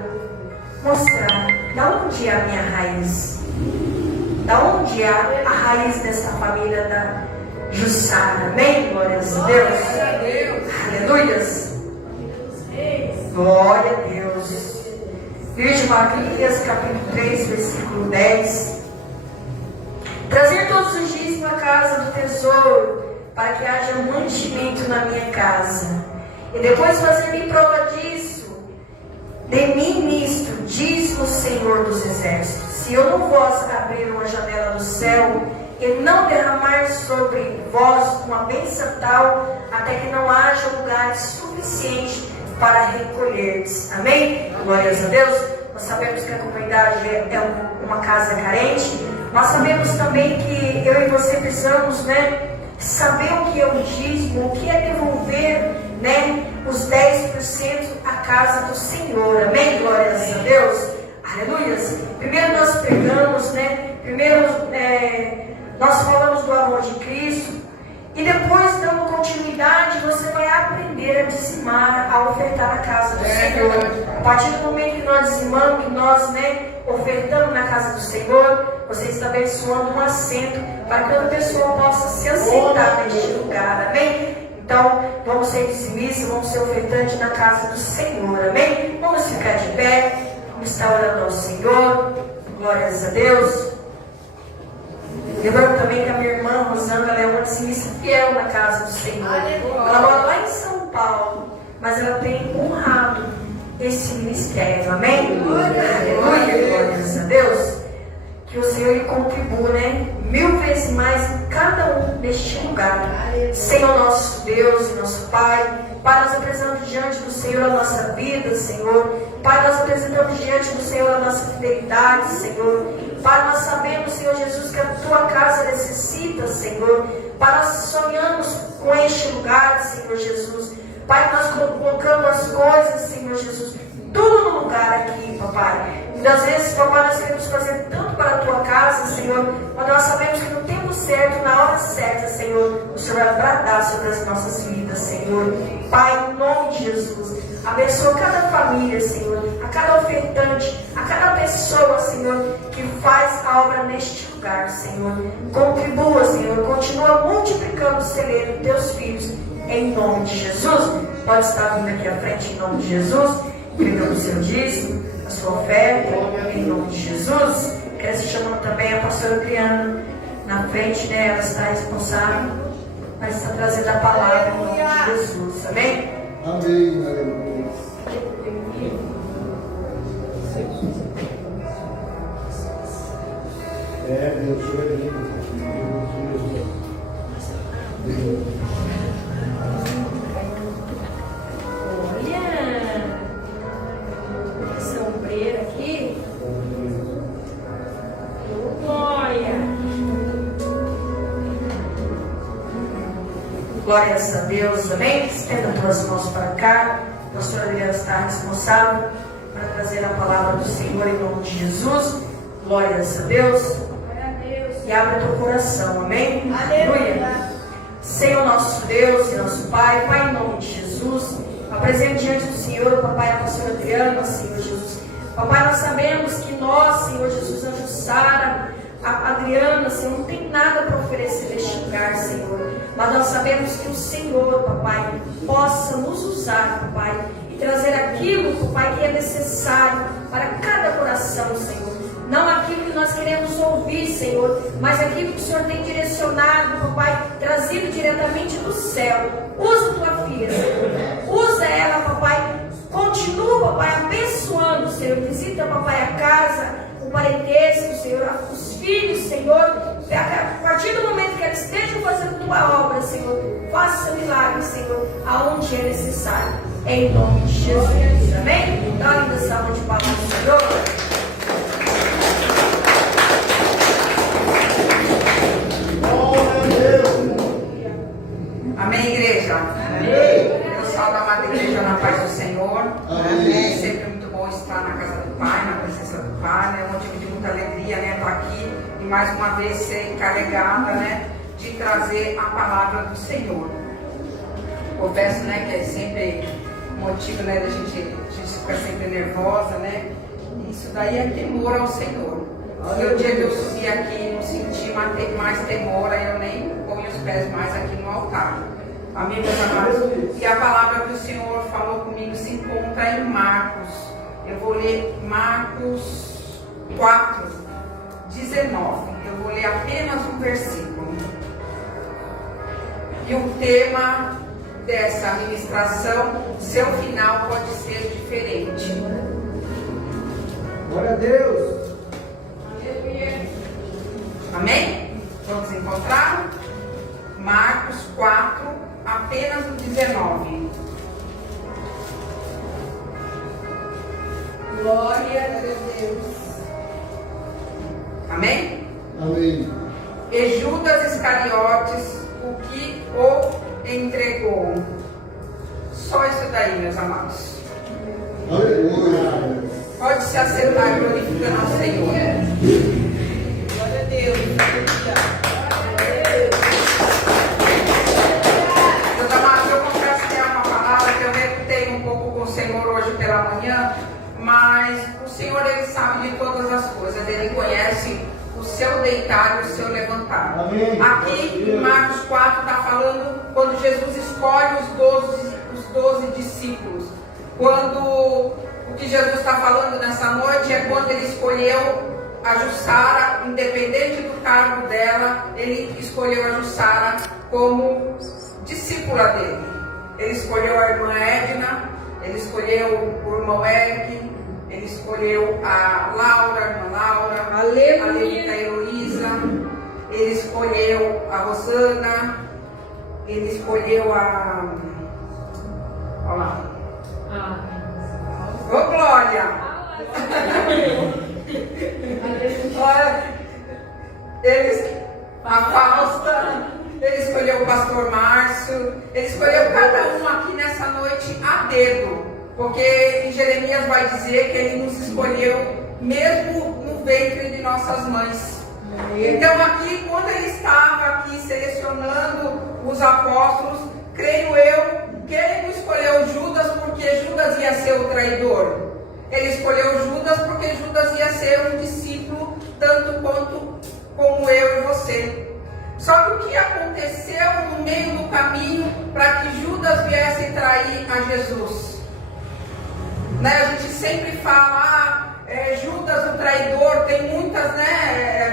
mostrar da onde é a minha raiz. Da onde é a raiz dessa família da Jussara. Amém? Glórias a Deus. Aleluias. Glória a Deus. Livro de Malaquias, capítulo 3, versículo 10. Trazer todos os dias para a casa do tesouro, para que haja mantimento na minha casa. E depois fazer-me prova disso. De mim nisto, diz o Senhor dos Exércitos: se eu não vos abrir uma janela do céu e não derramar sobre vós uma bênção tal, até que não haja lugar suficiente para recolher-te. Amém? Glórias a Deus. Nós sabemos que a comunidade é uma casa carente. Nós sabemos também que eu e você precisamos, saber o que é o dízimo, o que é devolver, os 10% à casa do Senhor. Amém? Glórias a Deus. Aleluias. Primeiro nós pregamos, primeiro nós falamos do amor de Cristo. E depois, dando continuidade, você vai aprender a dizimar, a ofertar na casa do Senhor. A partir do momento que nós dizimamos, que nós ofertamos na casa do Senhor, você está abençoando um assento para que toda pessoa possa se assentar neste lugar. Amém? Então, vamos ser dizimistas, vamos ser ofertantes na casa do Senhor. Amém? Vamos ficar de pé, vamos estar orando ao Senhor. Glórias a Deus. Lembrando também que a minha irmã Rosana, ela é uma dizimista fiel na casa do Senhor. Ela mora lá em São Paulo, mas ela tem honrado esse ministério. Amém? Aleluia. Glórias a Deus. Que o Senhor lhe contribua, 1000 vezes mais em cada um deste lugar. Senhor nosso Deus e nosso Pai, nós apresentamos diante do Senhor a nossa vida, Senhor. Pai, nós apresentamos diante do Senhor a nossa fidelidade, Senhor. Pai, nós sabemos, Senhor Jesus, que a tua casa necessita, Senhor. Pai, nós sonhamos com este lugar, Senhor Jesus. Pai, nós colocamos as coisas, Senhor Jesus, tudo no lugar aqui, papai. Muitas vezes, papai, nós queremos fazer tanto para a tua casa, Senhor, mas nós sabemos que no tempo certo, na hora certa, Senhor, o Senhor vai bradar sobre as nossas vidas, Senhor. Pai, em nome de Jesus, abençoa cada família, Senhor, a cada ofertante, a cada pessoa, Senhor, que faz a obra neste lugar, Senhor. Contribua, Senhor, continua multiplicando o celeiro dos teus filhos, em nome de Jesus. Pode estar vindo aqui à frente, em nome de Jesus, entregando o seu dízimo, a sua oferta, em nome de Jesus. Quero se chamando também a pastora Adriana na frente, ela está responsável, mas está trazendo a palavra em nome de Jesus. Amém? Amém. Aleluia. Olha, essa ombreira aqui. Glória. Glórias a Deus, amém? Estenda as tuas mãos para cá. A pastora Adriana está responsável para trazer a palavra do Senhor em nome de Jesus. Glórias a Deus. E abre o teu coração, amém? Aleluia. Senhor nosso Deus e nosso Pai, Pai, em nome de Jesus, apresento diante do Senhor, papai, a pastora Adriana, Senhor Jesus. Papai, nós sabemos que nós, Senhor Jesus, a Jussara, a Adriana, Senhor, não tem nada para oferecer neste lugar, Senhor. Mas nós sabemos que o Senhor, papai, possa nos usar, papai, e trazer aquilo, papai, que é necessário para cada coração, Senhor. Não aquilo que nós queremos ouvir, Senhor, mas aquilo que o Senhor tem direcionado, papai, trazido diretamente do céu. Usa tua filha, Senhor. Usa ela, papai. Continua, papai, abençoando, Senhor. Visita, papai, a casa, o parentesco, Senhor, os filhos, Senhor. A partir do momento que eles estejam fazendo tua obra, Senhor, faça milagres, Senhor, aonde é necessário. Em nome de Jesus. Amém? Dá uma linda salva de palmas ao Senhor. Amém, igreja? Amém. Eu saúdo a amada igreja na paz do Senhor. Amém. Sempre muito bom estar na casa do Pai, na presença do Pai, né? É um motivo de muita alegria, né? Estar aqui e mais uma vez ser encarregada, né? De trazer a palavra do Senhor. Confesso, né? Que é sempre motivo, né? Da gente ficar sempre nervosa, né? Isso daí é temor ao Senhor. E o dia que eu subi aqui não senti mais temor, aí eu nem ponho os pés mais aqui no altar. Amém, meus amados? E a palavra que o Senhor falou comigo se encontra em Marcos. Eu vou ler Marcos 4, 19. Eu vou ler apenas um versículo. E o tema dessa ministração, seu final pode ser diferente. Glória a Deus. Amém? Vamos encontrar? Marcos 4, apenas o 19. Glória a Deus. Amém? Amém. E Judas Iscariotes, o que o entregou. Só isso daí, meus amados. Aleluia. Pode se assentar glorificando ao Senhor. Glória a Deus. Meus amados, eu confesso que é uma palavra que eu reputei um pouco com o Senhor hoje pela manhã, mas o Senhor, Ele sabe de todas as coisas, Ele conhece o seu deitar e o seu levantar. Amém. Aqui em Marcos 4 está falando quando Jesus escolhe os 12 discípulos. Quando o que Jesus está falando nessa noite é quando Ele escolheu a Jussara, independente do cargo dela, Ele escolheu a Jussara como discípula dele. Ele escolheu a irmã Edna, Ele escolheu o irmão Eric, Ele escolheu a Laura, a irmã Laura, Aleluia. a Levita Heloísa, Ele escolheu a Rosana, Ele escolheu a... Olha lá. Ô, Glória! Olha, a Fausta, Ele escolheu o pastor Márcio, Ele escolheu cada um aqui nessa noite a dedo, porque em Jeremias vai dizer que Ele nos escolheu mesmo no ventre de nossas mães. Então aqui, quando Ele estava aqui selecionando os apóstolos, creio eu que Ele não escolheu Judas porque Judas ia ser o traidor. Ele escolheu Judas porque Judas ia ser um discípulo tanto quanto como eu e você. Só que o que aconteceu no meio do caminho para que Judas viesse trair a Jesus? Né? A gente sempre fala, Judas o traidor, tem muitas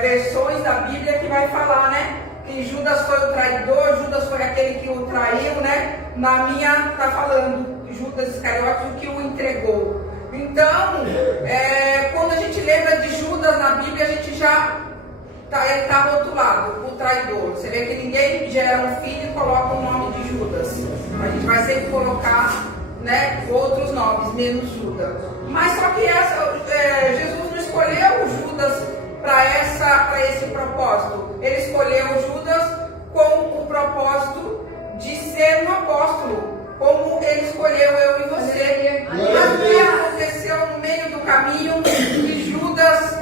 versões da Bíblia que vai falar, né? Que Judas foi o traidor, Judas foi aquele que o traiu, né? Na minha está falando Judas Iscariotes, o que o entregou. Então, quando a gente lembra de Judas na Bíblia, a gente já ele está rotulado, o traidor. Você vê que ninguém gera um filho e coloca o nome de Judas. A gente vai sempre colocar, né, outros nomes, menos Judas. Mas só que Jesus não escolheu Judas para esse propósito. Ele escolheu Judas com o propósito de ser um apóstolo, como ele escolheu eu e você. Mas o que aconteceu no meio do caminho, que Judas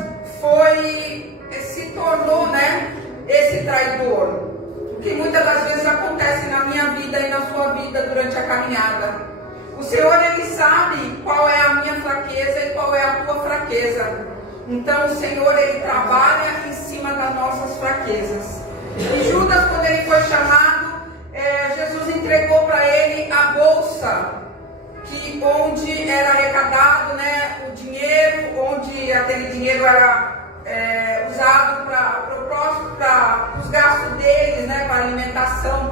se tornou, né, esse traidor. O que muitas das vezes acontece na minha vida e na sua vida durante a caminhada. O Senhor, Ele sabe qual é a minha fraqueza e qual é a tua fraqueza. Então o Senhor, Ele trabalha em cima das nossas fraquezas. E Judas, quando ele foi chamado, Jesus entregou para ele a bolsa, onde era arrecadado, né, o dinheiro, onde aquele dinheiro era usado para os gastos deles, né, para alimentação,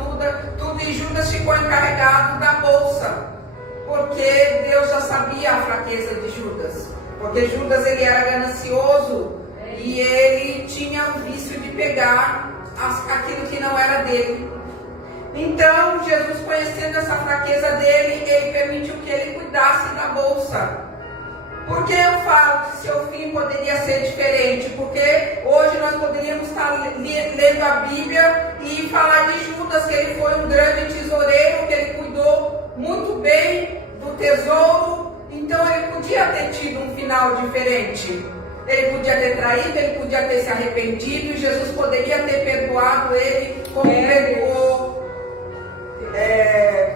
tudo, e Judas ficou encarregado da bolsa, porque Deus já sabia a fraqueza de Judas, porque Judas ele era ganancioso e ele tinha o vício de pegar aquilo que não era dele. Então Jesus, conhecendo essa fraqueza dele, ele permitiu que ele cuidasse da bolsa. Por que eu falo que seu fim poderia ser diferente? Porque hoje nós poderíamos estar lendo a Bíblia e falar de Judas, que ele foi um grande tesoureiro, que ele cuidou muito bem do tesouro. Então ele podia ter tido um final diferente. Ele podia ter traído, ele podia ter se arrependido, e Jesus poderia ter perdoado ele, como perdoou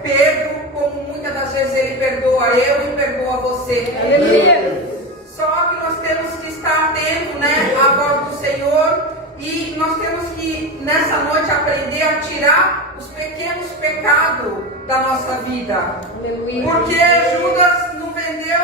Pedro, como muitas das vezes ele perdoa eu e perdoa você. Aleluia. Só que nós temos que estar atentos, né, à voz do Senhor, e nós temos que nessa noite aprender a tirar os pequenos pecados da nossa vida. Aleluia. Porque Judas não vendeu,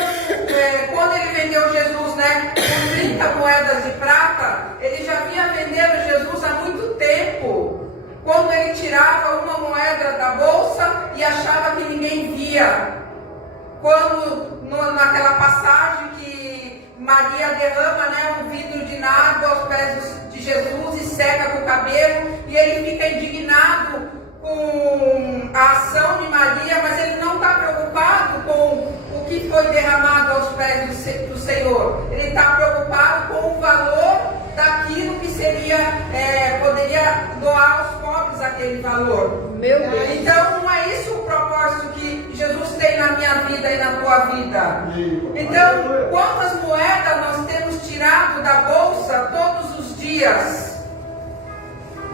quando ele vendeu Jesus, né, por 30 moedas de prata, ele já vinha vendendo Jesus há muito tempo. Quando ele tirava uma moeda da bolsa e achava que ninguém via. Naquela passagem que Maria derrama, né, um vidro de nada aos pés de Jesus e seca com o cabelo, e ele fica indignado com a ação de Maria, mas ele não está preocupado com o que foi derramado aos pés do Senhor. Ele está preocupado com o valor daquilo que poderia doar aos pobres aquele valor. Meu Deus. Então não é isso o propósito que Jesus tem na minha vida e na tua vida. Então, quantas moedas nós temos tirado da bolsa todos os dias?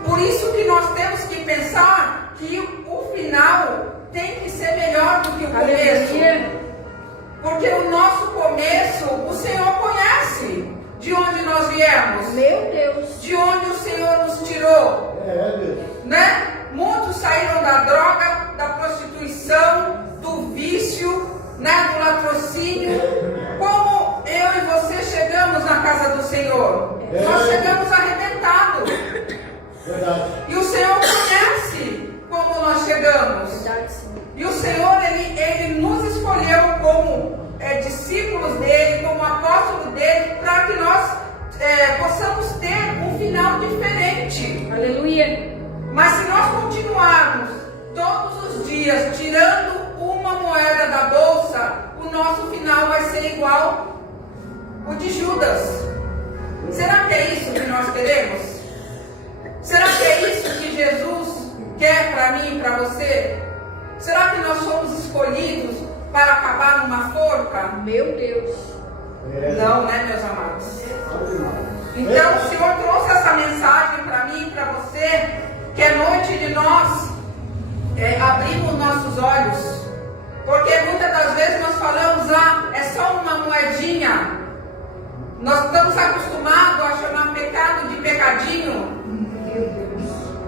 Por isso que nós temos que pensar que o final tem que ser melhor do que o começo. Porque o nosso começo, o Senhor conhece de onde nós viemos. Meu Deus. De onde o Senhor nos tirou. Né? Muitos saíram da droga, da prostituição, do vício, né, do latrocínio. Como eu e você chegamos na casa do Senhor? Nós chegamos arrebentados. E o Senhor conhece como nós chegamos. E o Senhor, Ele nos escolheu como discípulos dEle, como apóstolos dEle, para que nós possamos ter um final diferente. Aleluia. Mas se nós continuarmos todos os dias tirando uma moeda da bolsa, o nosso final vai ser igual o de Judas. Será que é isso que nós queremos? Será que é isso que Jesus quer para mim e para você? Será que nós somos escolhidos para acabar numa forca? Meu Deus. Não, né, meus amados? Então o Senhor trouxe essa mensagem para mim e para você, que é noite de nós abrirmos nossos olhos. Porque muitas das vezes nós falamos, é só uma moedinha. Nós estamos acostumados a chamar pecado de pecadinho.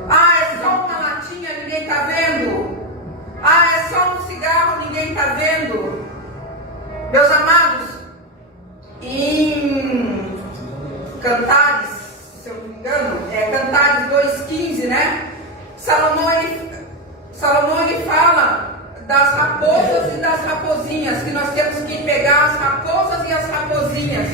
É só uma latinha, ninguém está vendo. É só um cigarro, ninguém está vendo. Meus amados, em Cantares, se eu não me engano, Cantares 2,15, né? Salomão ele fala das raposas e das raposinhas, que nós temos que pegar as raposas e as raposinhas.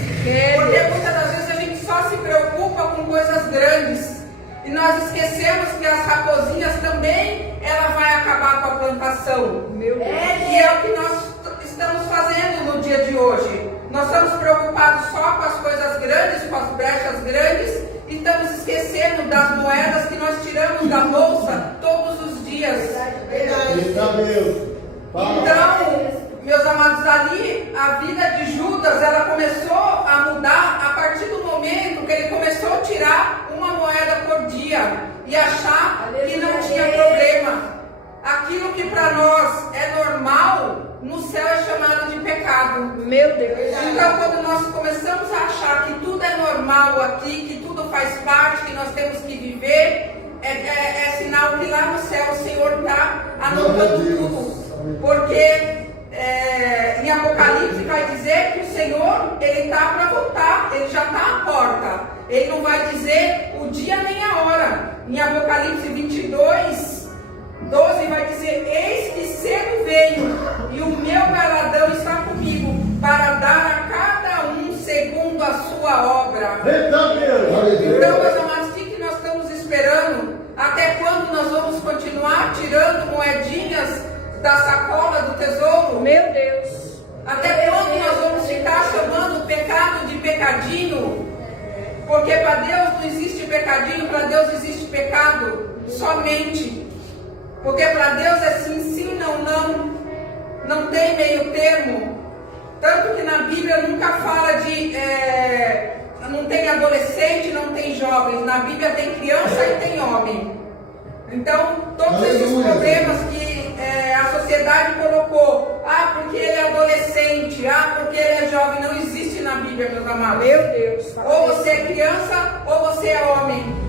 Porque muitas das vezes a gente só se preocupa com coisas grandes. grandes. E nós esquecemos que as raposinhas também, ela vai acabar com a plantação. E é o que nós estamos fazendo no dia de hoje. Nós estamos preocupados só com as coisas grandes, com as brechas grandes, e estamos esquecendo das moedas que nós tiramos da bolsa todos os dias. Então, meus amados, ali a vida de Judas, ela começou a mudar a partir do momento que ele começou a tirar uma moeda por dia e achar que não tinha problema. Aquilo que para nós é normal, no céu é chamado de pecado. Meu Deus. Então, quando nós começamos a achar que tudo é normal aqui, que tudo faz parte, que nós temos que viver, é sinal que lá no céu o Senhor está anotando tudo. Porque em Apocalipse vai dizer que o Senhor, ele está para voltar, ele já está à porta. Ele não vai dizer o dia nem a hora. Em Apocalipse 22, 12 vai dizer: eis que cedo venho, e o meu galardão está comigo, para dar a cada um segundo a sua obra. Então, meus amados, o que nós estamos esperando? Até quando nós vamos continuar tirando moedinhas da sacola do tesouro? Meu Deus. Até quando nós vamos ficar chamando o pecado de pecadinho? Porque para Deus não existe pecadinho, para Deus existe pecado somente. Porque para Deus é sim, sim, não, não. Não tem meio termo. Tanto que na Bíblia nunca fala de... não tem adolescente, não tem jovens. Na Bíblia tem criança e tem homem. Então, todos esses problemas que a sociedade colocou, porque ele é adolescente, porque ele é jovem, não existe na Bíblia, meus amados. Meu Deus. Ou você é criança, ou você é homem.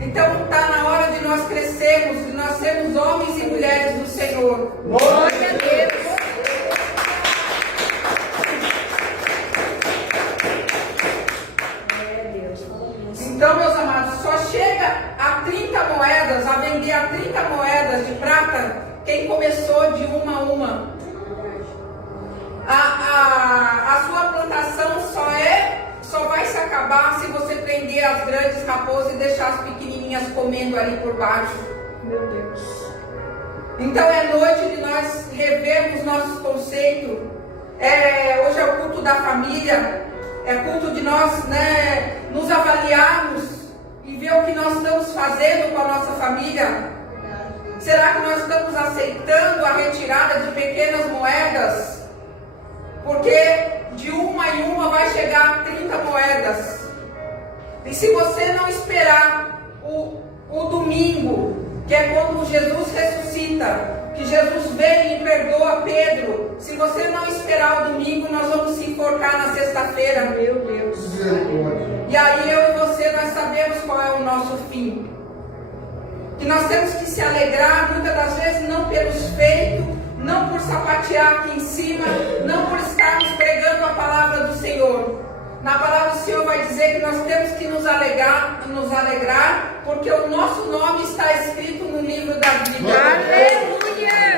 Então está na hora de nós crescermos, de nós sermos homens e mulheres do Senhor. Glória a Deus. Então, meus amados, só chega a 30 moedas, a vender a 30 moedas de prata, quem começou de uma a uma. A sua plantação só vai se acabar se você prender as grandes raposas e deixar as pequenininhas comendo ali por baixo. Meu Deus. Então é noite de nós revermos nossos conceitos. Hoje é o culto da família. É culto de nós, nos avaliarmos e ver o que nós estamos fazendo com a nossa família. Será que nós estamos aceitando a retirada de pequenas moedas? Porque de uma em uma vai chegar a 30 moedas. E se você não esperar o domingo, que é quando Jesus ressuscita, que Jesus vem e perdoa Pedro, se você não esperar o domingo, nós vamos se enforcar na sexta-feira. Meu Deus. E aí eu e você, nós sabemos qual é o nosso fim. Que nós temos que se alegrar, muitas das vezes, não pelos feitos, não por sapatear aqui em cima, não por estarmos pregando a palavra do Senhor. Na palavra do Senhor vai dizer que nós temos que nos alegrar, porque o nosso nome está escrito no livro da vida. Aleluia!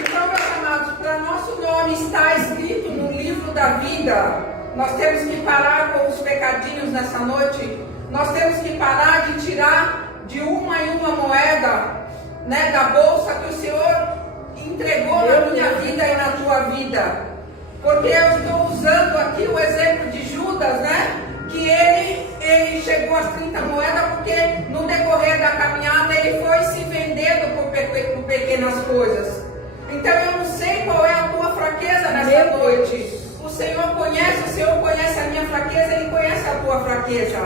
Então, meus amados, para nosso nome estar escrito no livro da vida, nós temos que parar com os pecadinhos nessa noite. Nós temos que parar de tirar de uma em uma moeda, da bolsa que o Senhor entregou na minha vida e na tua vida. Porque eu estou usando aqui o exemplo de Judas, que ele chegou às 30 moedas porque no decorrer da caminhada ele foi se vendendo por pequenas coisas. Então eu não sei qual é a tua fraqueza nessa noite. O Senhor conhece a minha fraqueza, Ele conhece a tua fraqueza.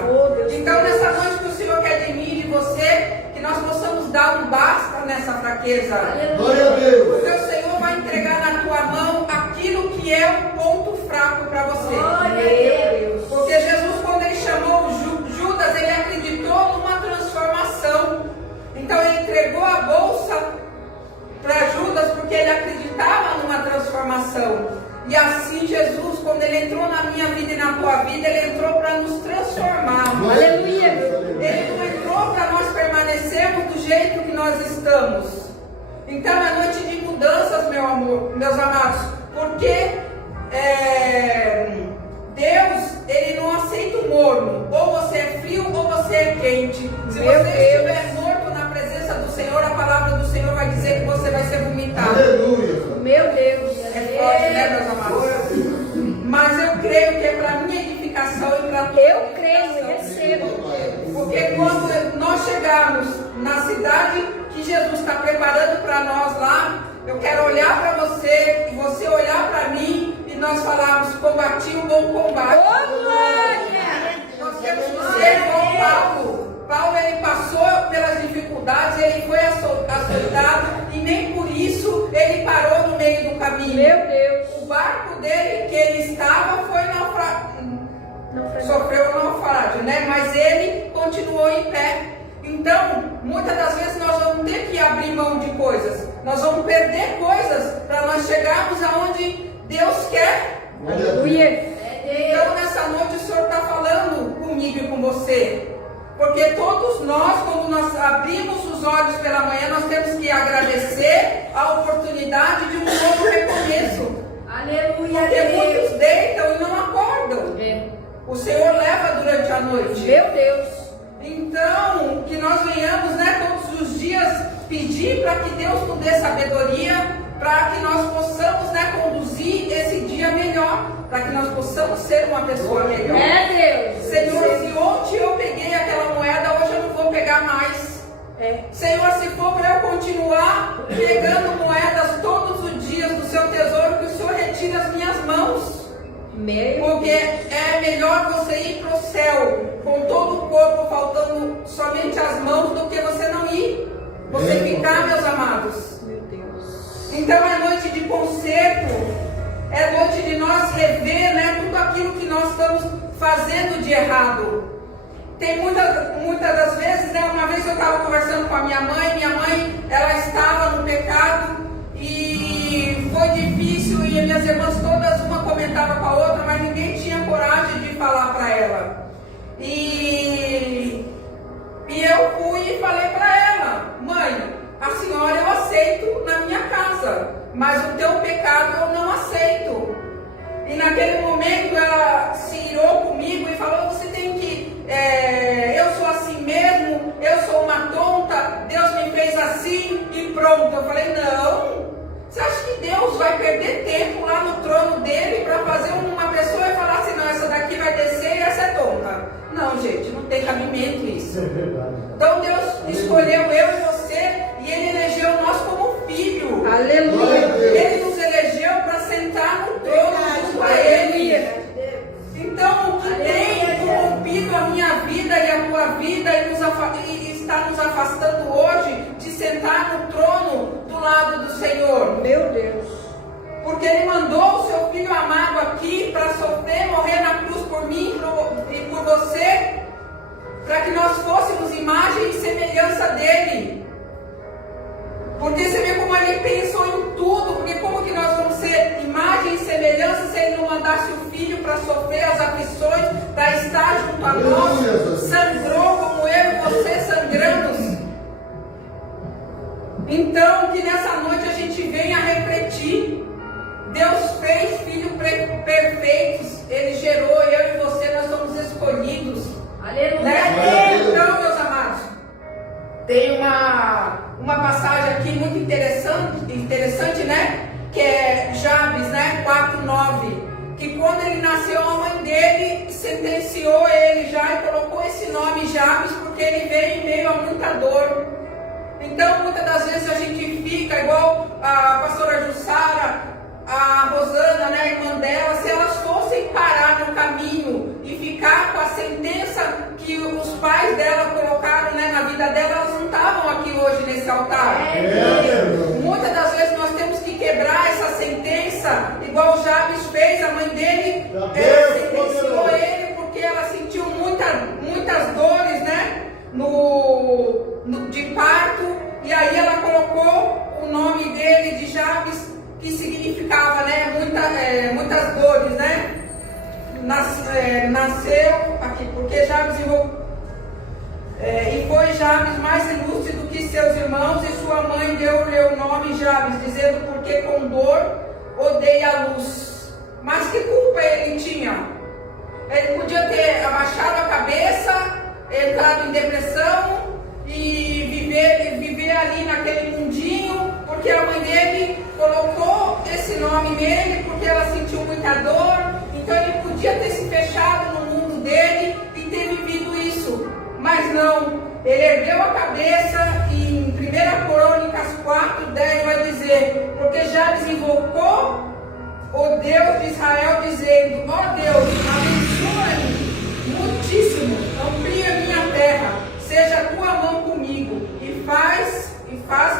Então nessa noite que o Senhor quer de mim e de você, que nós possamos dar um basta nessa fraqueza. Glória a Deus. Porque o Senhor vai entregar na tua mão aquilo que é um ponto fraco para você. Glória a Deus. Porque Jesus, quando Ele chamou Judas, Ele acreditou numa transformação. Então Ele entregou a bolsa para Judas porque Ele acreditava numa transformação. E assim Jesus, quando Ele entrou na minha vida e na tua vida, Ele entrou para nos transformar. Aleluia. Ele não entrou para nós permanecermos do jeito que nós estamos. Então é noite de mudanças, meu amor, meus amados. Porque Deus creio que é para minha edificação e para tua Eu creio e edificação. recebo. Porque quando nós chegarmos na cidade que Jesus está preparando para nós lá, eu quero olhar para você e você olhar para mim e nós falarmos: combati o bom combate. Ô, glória! Nós temos que ser como Paulo. Paulo, ele passou pelas dificuldades, ele foi açoitado e nem por isso ele parou no meio do caminho. Meu Deus. O barco dele que ele estava foi sofreu um naufrágio, né? Mas ele continuou em pé. Então, muitas das vezes nós vamos ter que abrir mão de coisas. Nós vamos perder coisas para nós chegarmos aonde Deus quer. Aleluia. Então, nessa noite, o Senhor está falando comigo e com você. Porque todos nós, quando nós abrimos os olhos pela manhã, nós temos que agradecer a oportunidade de um novo recomeço. Aleluia. Porque muitos deitam e não acordam. O Senhor leva durante a noite. Meu Deus. Então, que nós venhamos, né, todos os dias pedir para que Deus nos dê sabedoria, para que nós possamos, né, conduzir esse dia melhor, para que nós possamos ser uma pessoa melhor. Deus. Senhor, se ontem eu peguei aquela moeda, hoje eu não vou pegar mais. Senhor, se for para eu continuar pegando moedas todos os dias do seu tesouro, que o Senhor retire as minhas mãos. Porque é melhor você ir para o céu com todo o corpo, faltando somente as mãos, do que você não ir. Você ficar, meus amados. Meu Deus. Então é noite de conserto, é noite de nós rever, né, tudo aquilo que nós estamos fazendo de errado. Tem muitas das vezes, né, uma vez eu estava conversando com a minha mãe, ela estava no pecado e foi difícil, e minhas irmãs todas, uma comentava com a outra, mas ninguém tinha coragem de falar para ela. E eu fui e falei para ela: mãe, a senhora eu aceito na minha casa, mas o teu pecado eu não aceito. E naquele momento ela se irou comigo e falou: você tem que, eu sou assim mesmo, eu sou uma tonta, Deus me fez assim e pronto. Eu falei: não, você acha que Deus vai perder tempo lá no trono dele para fazer uma pessoa e falar assim: não, essa daqui vai descer e essa é tonta? Não, gente, não tem cabimento isso. Então Deus escolheu eu e você e Ele elegeu nós como filho. Aleluia. Ele nos elegeu para sentar no trono junto a Ele. Então, o que tem corrompido a minha vida e a tua vida e está nos afastando hoje de sentar no trono do lado do Senhor? Meu Deus. Porque Ele mandou o seu Filho amado aqui para sofrer, morrer na cruz por mim e por você, para que nós fôssemos imagem e semelhança dEle. Porque você vê como Ele pensou em tudo, porque como que nós vamos ser imagem e semelhança se Ele não mandasse o Filho para sofrer as aflições, para estar junto a nós, sangrou como eu e você sangramos. Então, que nessa noite a gente venha refletir. Deus fez filhos perfeitos, Ele gerou, eu e você, nós somos escolhidos. Aleluia. Né? Então, meus amados, tem uma passagem aqui muito interessante, né? Que é Jabes, né? 4:9. Que quando ele nasceu, a mãe dele sentenciou ele já e colocou esse nome Jabes, porque ele veio em meio a muita dor. Então, muitas das vezes a gente fica igual a pastora Jussara, a Rosana, né, a irmã dela, se elas fossem parar no caminho e ficar com a sentença que os pais dela colocaram, né, na vida dela, elas não estavam aqui hoje nesse altar. Muitas das vezes nós temos que quebrar essa sentença, igual o Jabes fez, a mãe dele sentenciou ele porque ela sentiu muitas dores, né, de parto, e aí ela colocou o nome dele de Jabes, que significava, né, muitas dores, né? Nasceu aqui, porque Jabes e foi Jabes mais ilustre do que seus irmãos, e sua mãe deu-lhe o nome Jabes, dizendo: porque com dor odeia a luz. Mas que culpa ele tinha? Ele podia ter abaixado a cabeça, entrado em depressão e viver ali naquele mundinho, porque a mãe dele colocou esse nome nele, porque ela sentiu muita dor. Então ele podia ergueu a cabeça e em 1 Crônicas 4:10 vai dizer: porque Jabes invocou o Deus de Israel, dizendo: ó Deus, abençoa-me muitíssimo, amplia minha terra, seja a tua mão comigo, e faz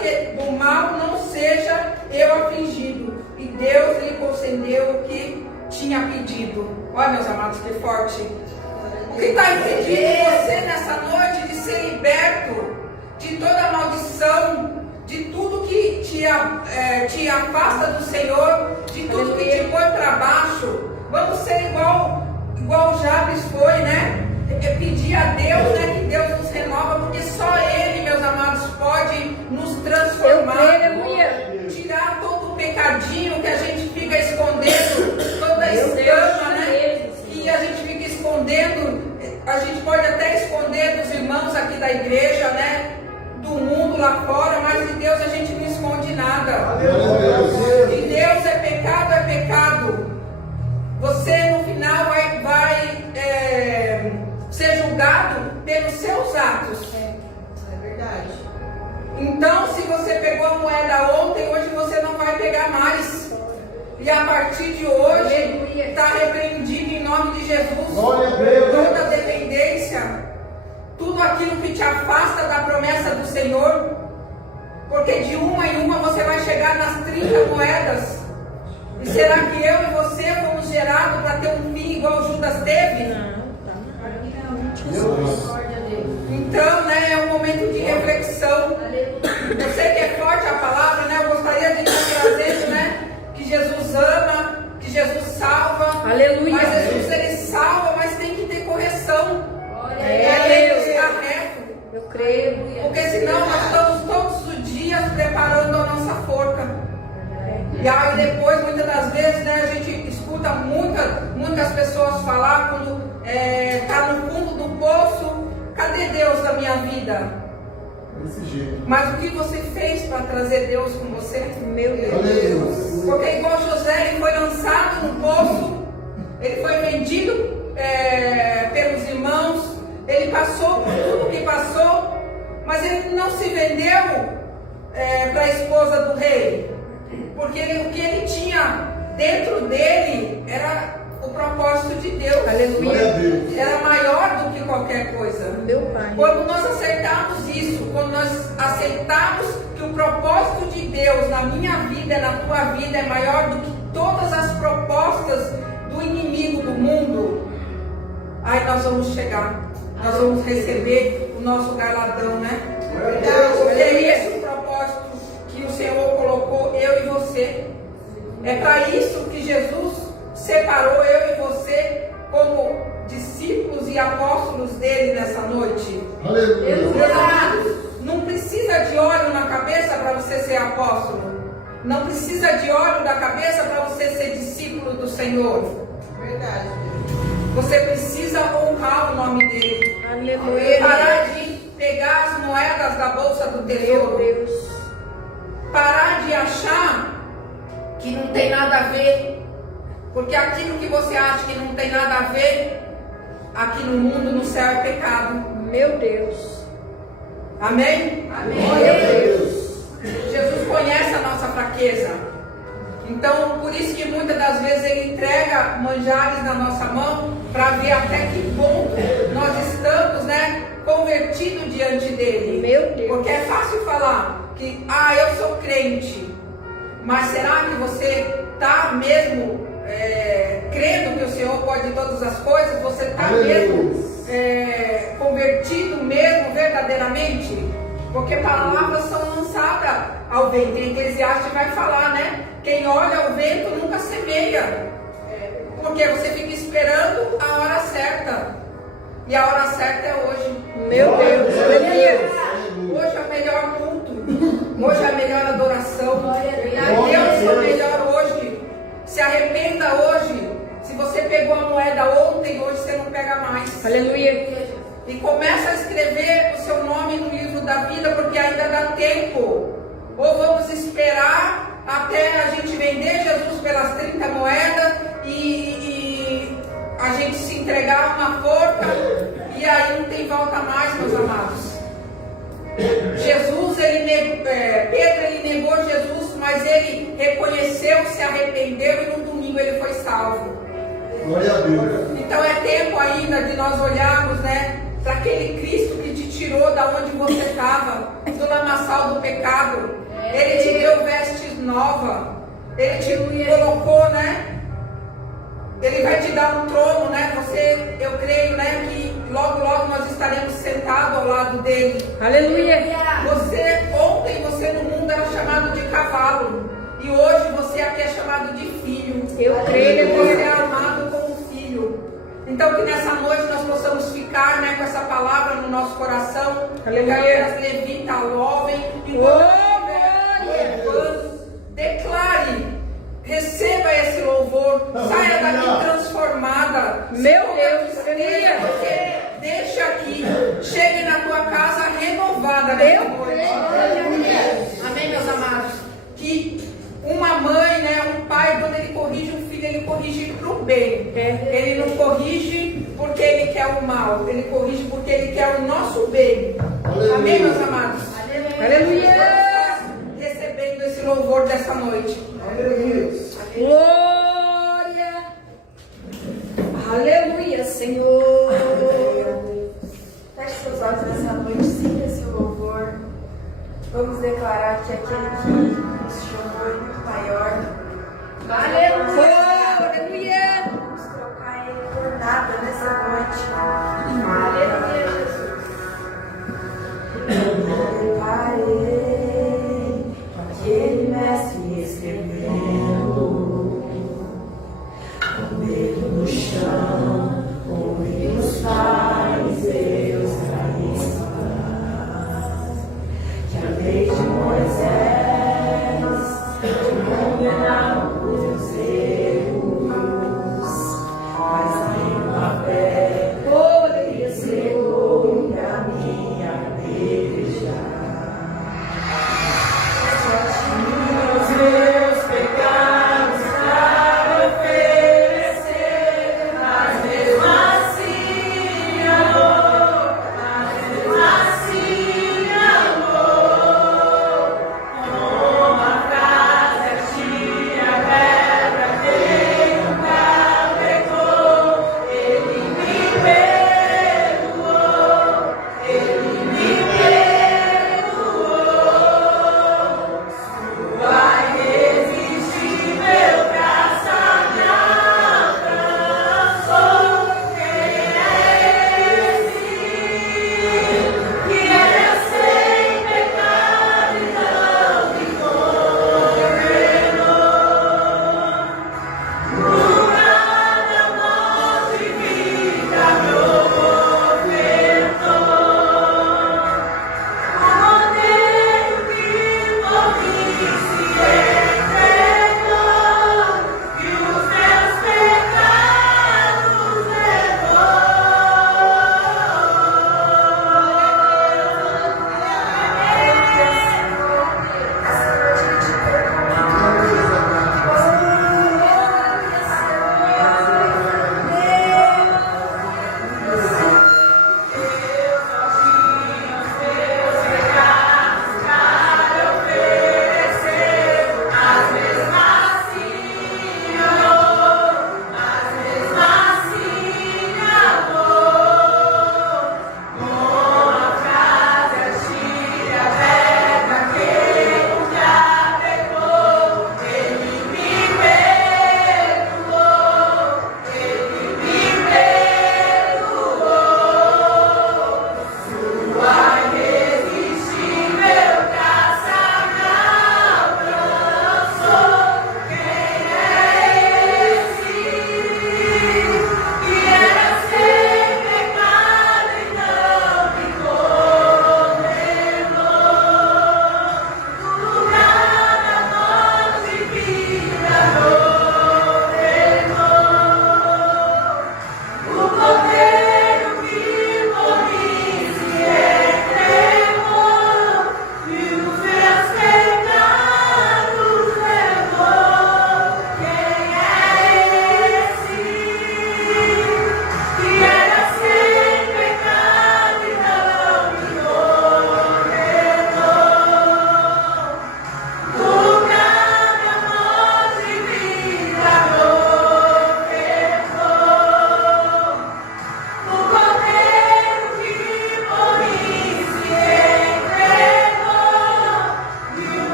que do mal não seja eu afligido. E Deus lhe concedeu o que tinha pedido. Olha, meus amados, que forte. O que está impedindo você nessa noite de ser liberto de toda maldição, de tudo que te afasta do Senhor, de tudo que te põe para baixo? Vamos ser igual Jabes foi, né? Pedir a Deus, né, que Deus nos renova, porque só Ele, meus amados, pode nos transformar, tirar todo o pecadinho que a gente fica escondendo, toda a escama, né, que a gente fica escondendo. A gente pode até esconder dos irmãos aqui da igreja, né, do mundo lá fora, mas de Deus a gente não esconde nada. De Deus é pecado. Você no final vai ser julgado pelos seus atos. É verdade. Então, se você pegou a moeda ontem, hoje você não vai pegar mais. E a partir de hoje, está repreendido em nome de Jesus. Toda dependência, tudo aquilo que te afasta da promessa do Senhor. Porque de uma em uma você vai chegar nas 30 moedas. E será que eu e você fomos gerados para ter um fim igual Judas teve? Então, né, é um momento de reflexão. Você que é forte a palavra, né, eu gostaria de estar trazendo, né, que Jesus ama, que Jesus salva. Aleluia. Mas Jesus, ele salva, mas tem que ter correção. É, Tem que estar reto. Eu creio. Porque senão nós estamos todos os dias preparando a nossa forca. E aí depois, muitas das vezes, né, a gente escuta muitas pessoas falar quando está no fundo do poço: cadê Deus da minha vida? Desse jeito. Mas o que você fez para trazer Deus com você? Meu Deus. Porque igual José, ele foi lançado no poço, ele foi vendido pelos irmãos, ele passou por tudo que passou, mas ele não se vendeu para a esposa do rei. Porque o que ele tinha dentro dele era o propósito de Deus. Aleluia. Era maior do que qualquer coisa. Meu Pai. Quando nós acertarmos isso, quando nós aceitarmos que o propósito de Deus na minha vida, na tua vida, é maior do que todas as propostas do inimigo do mundo, aí nós vamos chegar, nós vamos receber o nosso galardão, né? Porque é esse o propósito que o Senhor colocou eu e você. É para isso que Jesus separou eu e você como discípulos e apóstolos dele nessa noite. Aleluia. Meus amados, não precisa de óleo na cabeça para você ser apóstolo. Não precisa de óleo na cabeça para você ser discípulo do Senhor. Verdade. Você precisa honrar o nome dele. Aleluia. Parar de pegar as moedas da bolsa do tesouro. Meu Deus. Parar de achar que não tem nada a ver. Porque aquilo que você acha que não tem nada a ver, aqui no mundo, no céu, é pecado. Meu Deus. Amém? Amém. Meu Deus. Jesus conhece a nossa fraqueza. Então, por isso que muitas das vezes Ele entrega manjares na nossa mão para ver até que ponto nós estamos, né, convertidos diante dEle. Meu Deus. Porque é fácil falar que, eu sou crente. Mas será que você está mesmo crendo que o Senhor pode todas as coisas? Você está mesmo convertido mesmo verdadeiramente? Porque palavras são lançadas ao vento. Em Eclesiastes vai falar, né? Quem olha o vento nunca semeia. Porque você fica esperando a hora certa. E a hora certa é hoje. Meu Deus. Aleluia. Hoje é o melhor culto. Hoje é a melhor adoração. Deus é o melhor hoje. Se arrependa hoje. Se você pegou a moeda ontem, hoje você não pega mais. Aleluia. E começa a escrever o seu nome no livro da vida, porque ainda dá tempo. Ou vamos esperar até a gente vender Jesus pelas 30 moedas e a gente se entregar a uma forca, e aí não tem volta mais, meus amados. Pedro ele negou Jesus, mas ele reconheceu, se arrependeu e no domingo ele foi salvo. Glória a Deus. Então é tempo ainda de nós olharmos, né, para aquele Cristo que te tirou da onde você estava, do lamaçal do pecado. Ele te deu vestes novas. Ele te colocou, né? Ele vai te dar um trono, né? Eu creio, né, que logo nós estaremos sentados ao lado dele. Aleluia. Ontem você no mundo era chamado de cavalo. E hoje você aqui é chamado de filho. Eu creio. Você é amado como filho. Então que nessa noite nós possamos ficar, né, com essa palavra no nosso coração. Aleluia. As levitas louvem. Enquanto declare, receba esse louvor, saia daqui transformada. Meu Deus, aleluia. Você deixa aqui, chegue na tua casa renovada nessa noite. Amém, meus amados. Que uma mãe, né, um pai, quando ele corrige um filho, ele corrige para o bem. Ele não corrige porque ele quer o mal, ele corrige porque ele quer o nosso bem. Amém, meus amados. Aleluia. Recebendo esse louvor dessa noite. Glória. Aleluia, Senhor. Feche seus olhos nessa noite, sinta esse louvor. Vamos declarar que aquele que nos chamou é muito maior. Aleluia. Aleluia. Vamos trocar ele por nada nessa noite. Aleluia, Jesus. Eu parei, aquele mestre escrevendo, com medo no chão, ouvimos pais, Deus que a lei de Moisés te condenava por Deus.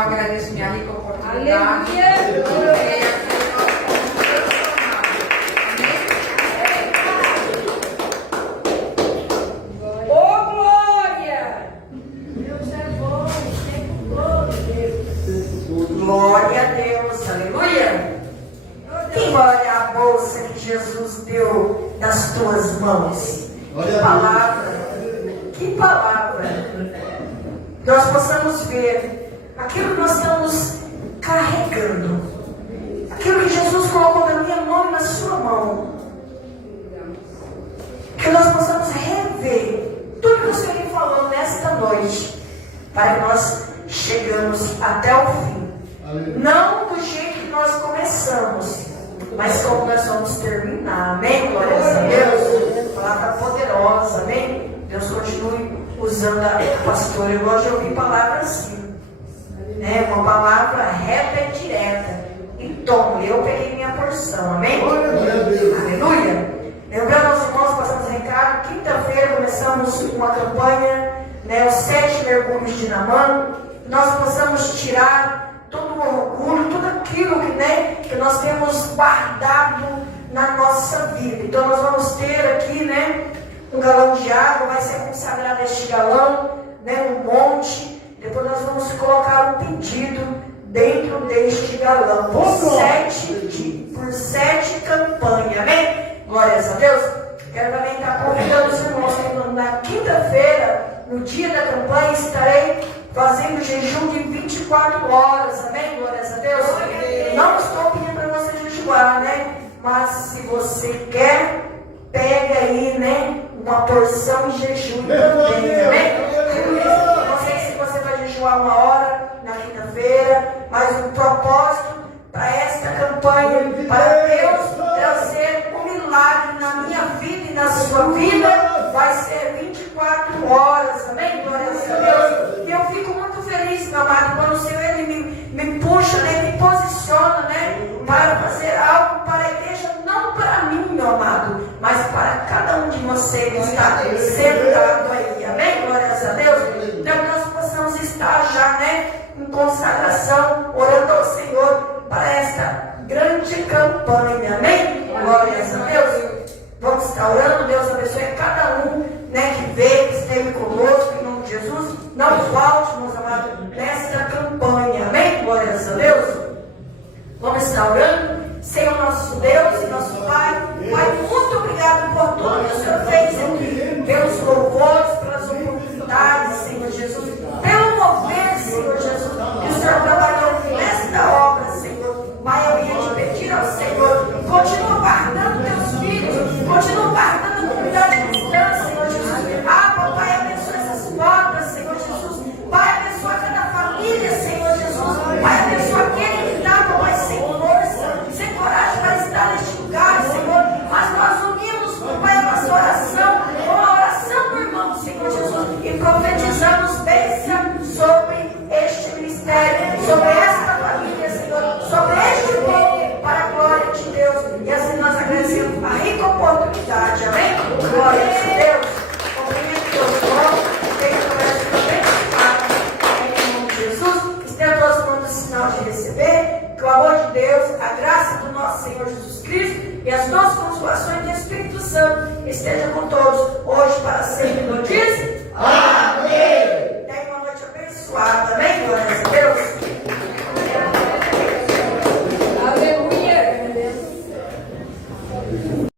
agradeço minha rica oportunidade. Aleluia. Ô, glória! Deus é bom, o tempo todo, Deus. Glória a Deus, aleluia. Quem olha a bolsa que Jesus deu nas tuas mãos? Que palavra, que palavra. Nós possamos ver aquilo que nós estamos carregando, aquilo que Jesus colocou na minha mão e na sua mão. Que nós possamos rever tudo que o Senhor me falou nesta noite, para que nós chegamos até o fim. Não do jeito que nós começamos, mas como nós vamos terminar. Amém? Glória a Deus. Palavra poderosa. Amém? Deus continue usando a pastora. Eu gosto de ouvir palavras assim, né? Uma palavra reta e direta. E tomo, eu peguei minha porção. Amém? Aleluia. Lembrando aos irmãos, passamos recado. Quinta-feira começamos uma campanha, né? Os 7 mergulhos de Naamã. Nós possamos tirar todo o orgulho, tudo aquilo que, né, que nós temos guardado na nossa vida. Então nós vamos ter aqui, né, um galão de água, vai ser consagrado este galão, né, um monte. Depois nós vamos colocar um pedido dentro deste galão por 7 campanhas, amém? Glórias a Deus. Quero também estar convidando os irmãos que na quinta-feira, no dia da campanha, estarei fazendo jejum de 24 horas, amém? Glórias a Deus. Não estou pedindo para você jejuar, né? Mas se você quer, pega aí, né? Uma porção de jejum também, amém? Não sei se você vai jejuar 1 hora na quinta-feira, mas o propósito para esta campanha, para Deus trazer um milagre na minha vida e na sua vida, vai ser 24 horas, amém? Glórias a Deus. E eu fico muito feliz, meu amado, quando o Senhor ele me puxa, né, me posiciona, né, para fazer algo para a igreja, não para mim, meu amado, mas para cada um de vocês que está sentado aí, amém? Glórias a Deus. Então nós possamos estar já, né, em consagração, orando ao Senhor para esta grande campanha, amém? Glórias a Deus. Vamos estar orando, Deus abençoe cada um, né, que veio, que esteve conosco, em nome de Jesus. Não falte, meus amados, nesta campanha, amém? Glórias a Deus. Vamos estar orando. Senhor nosso Deus e nosso Pai, Pai, muito obrigado por tudo que o Senhor fez aqui, pelos louvores, pelas oportunidades, Senhor Jesus.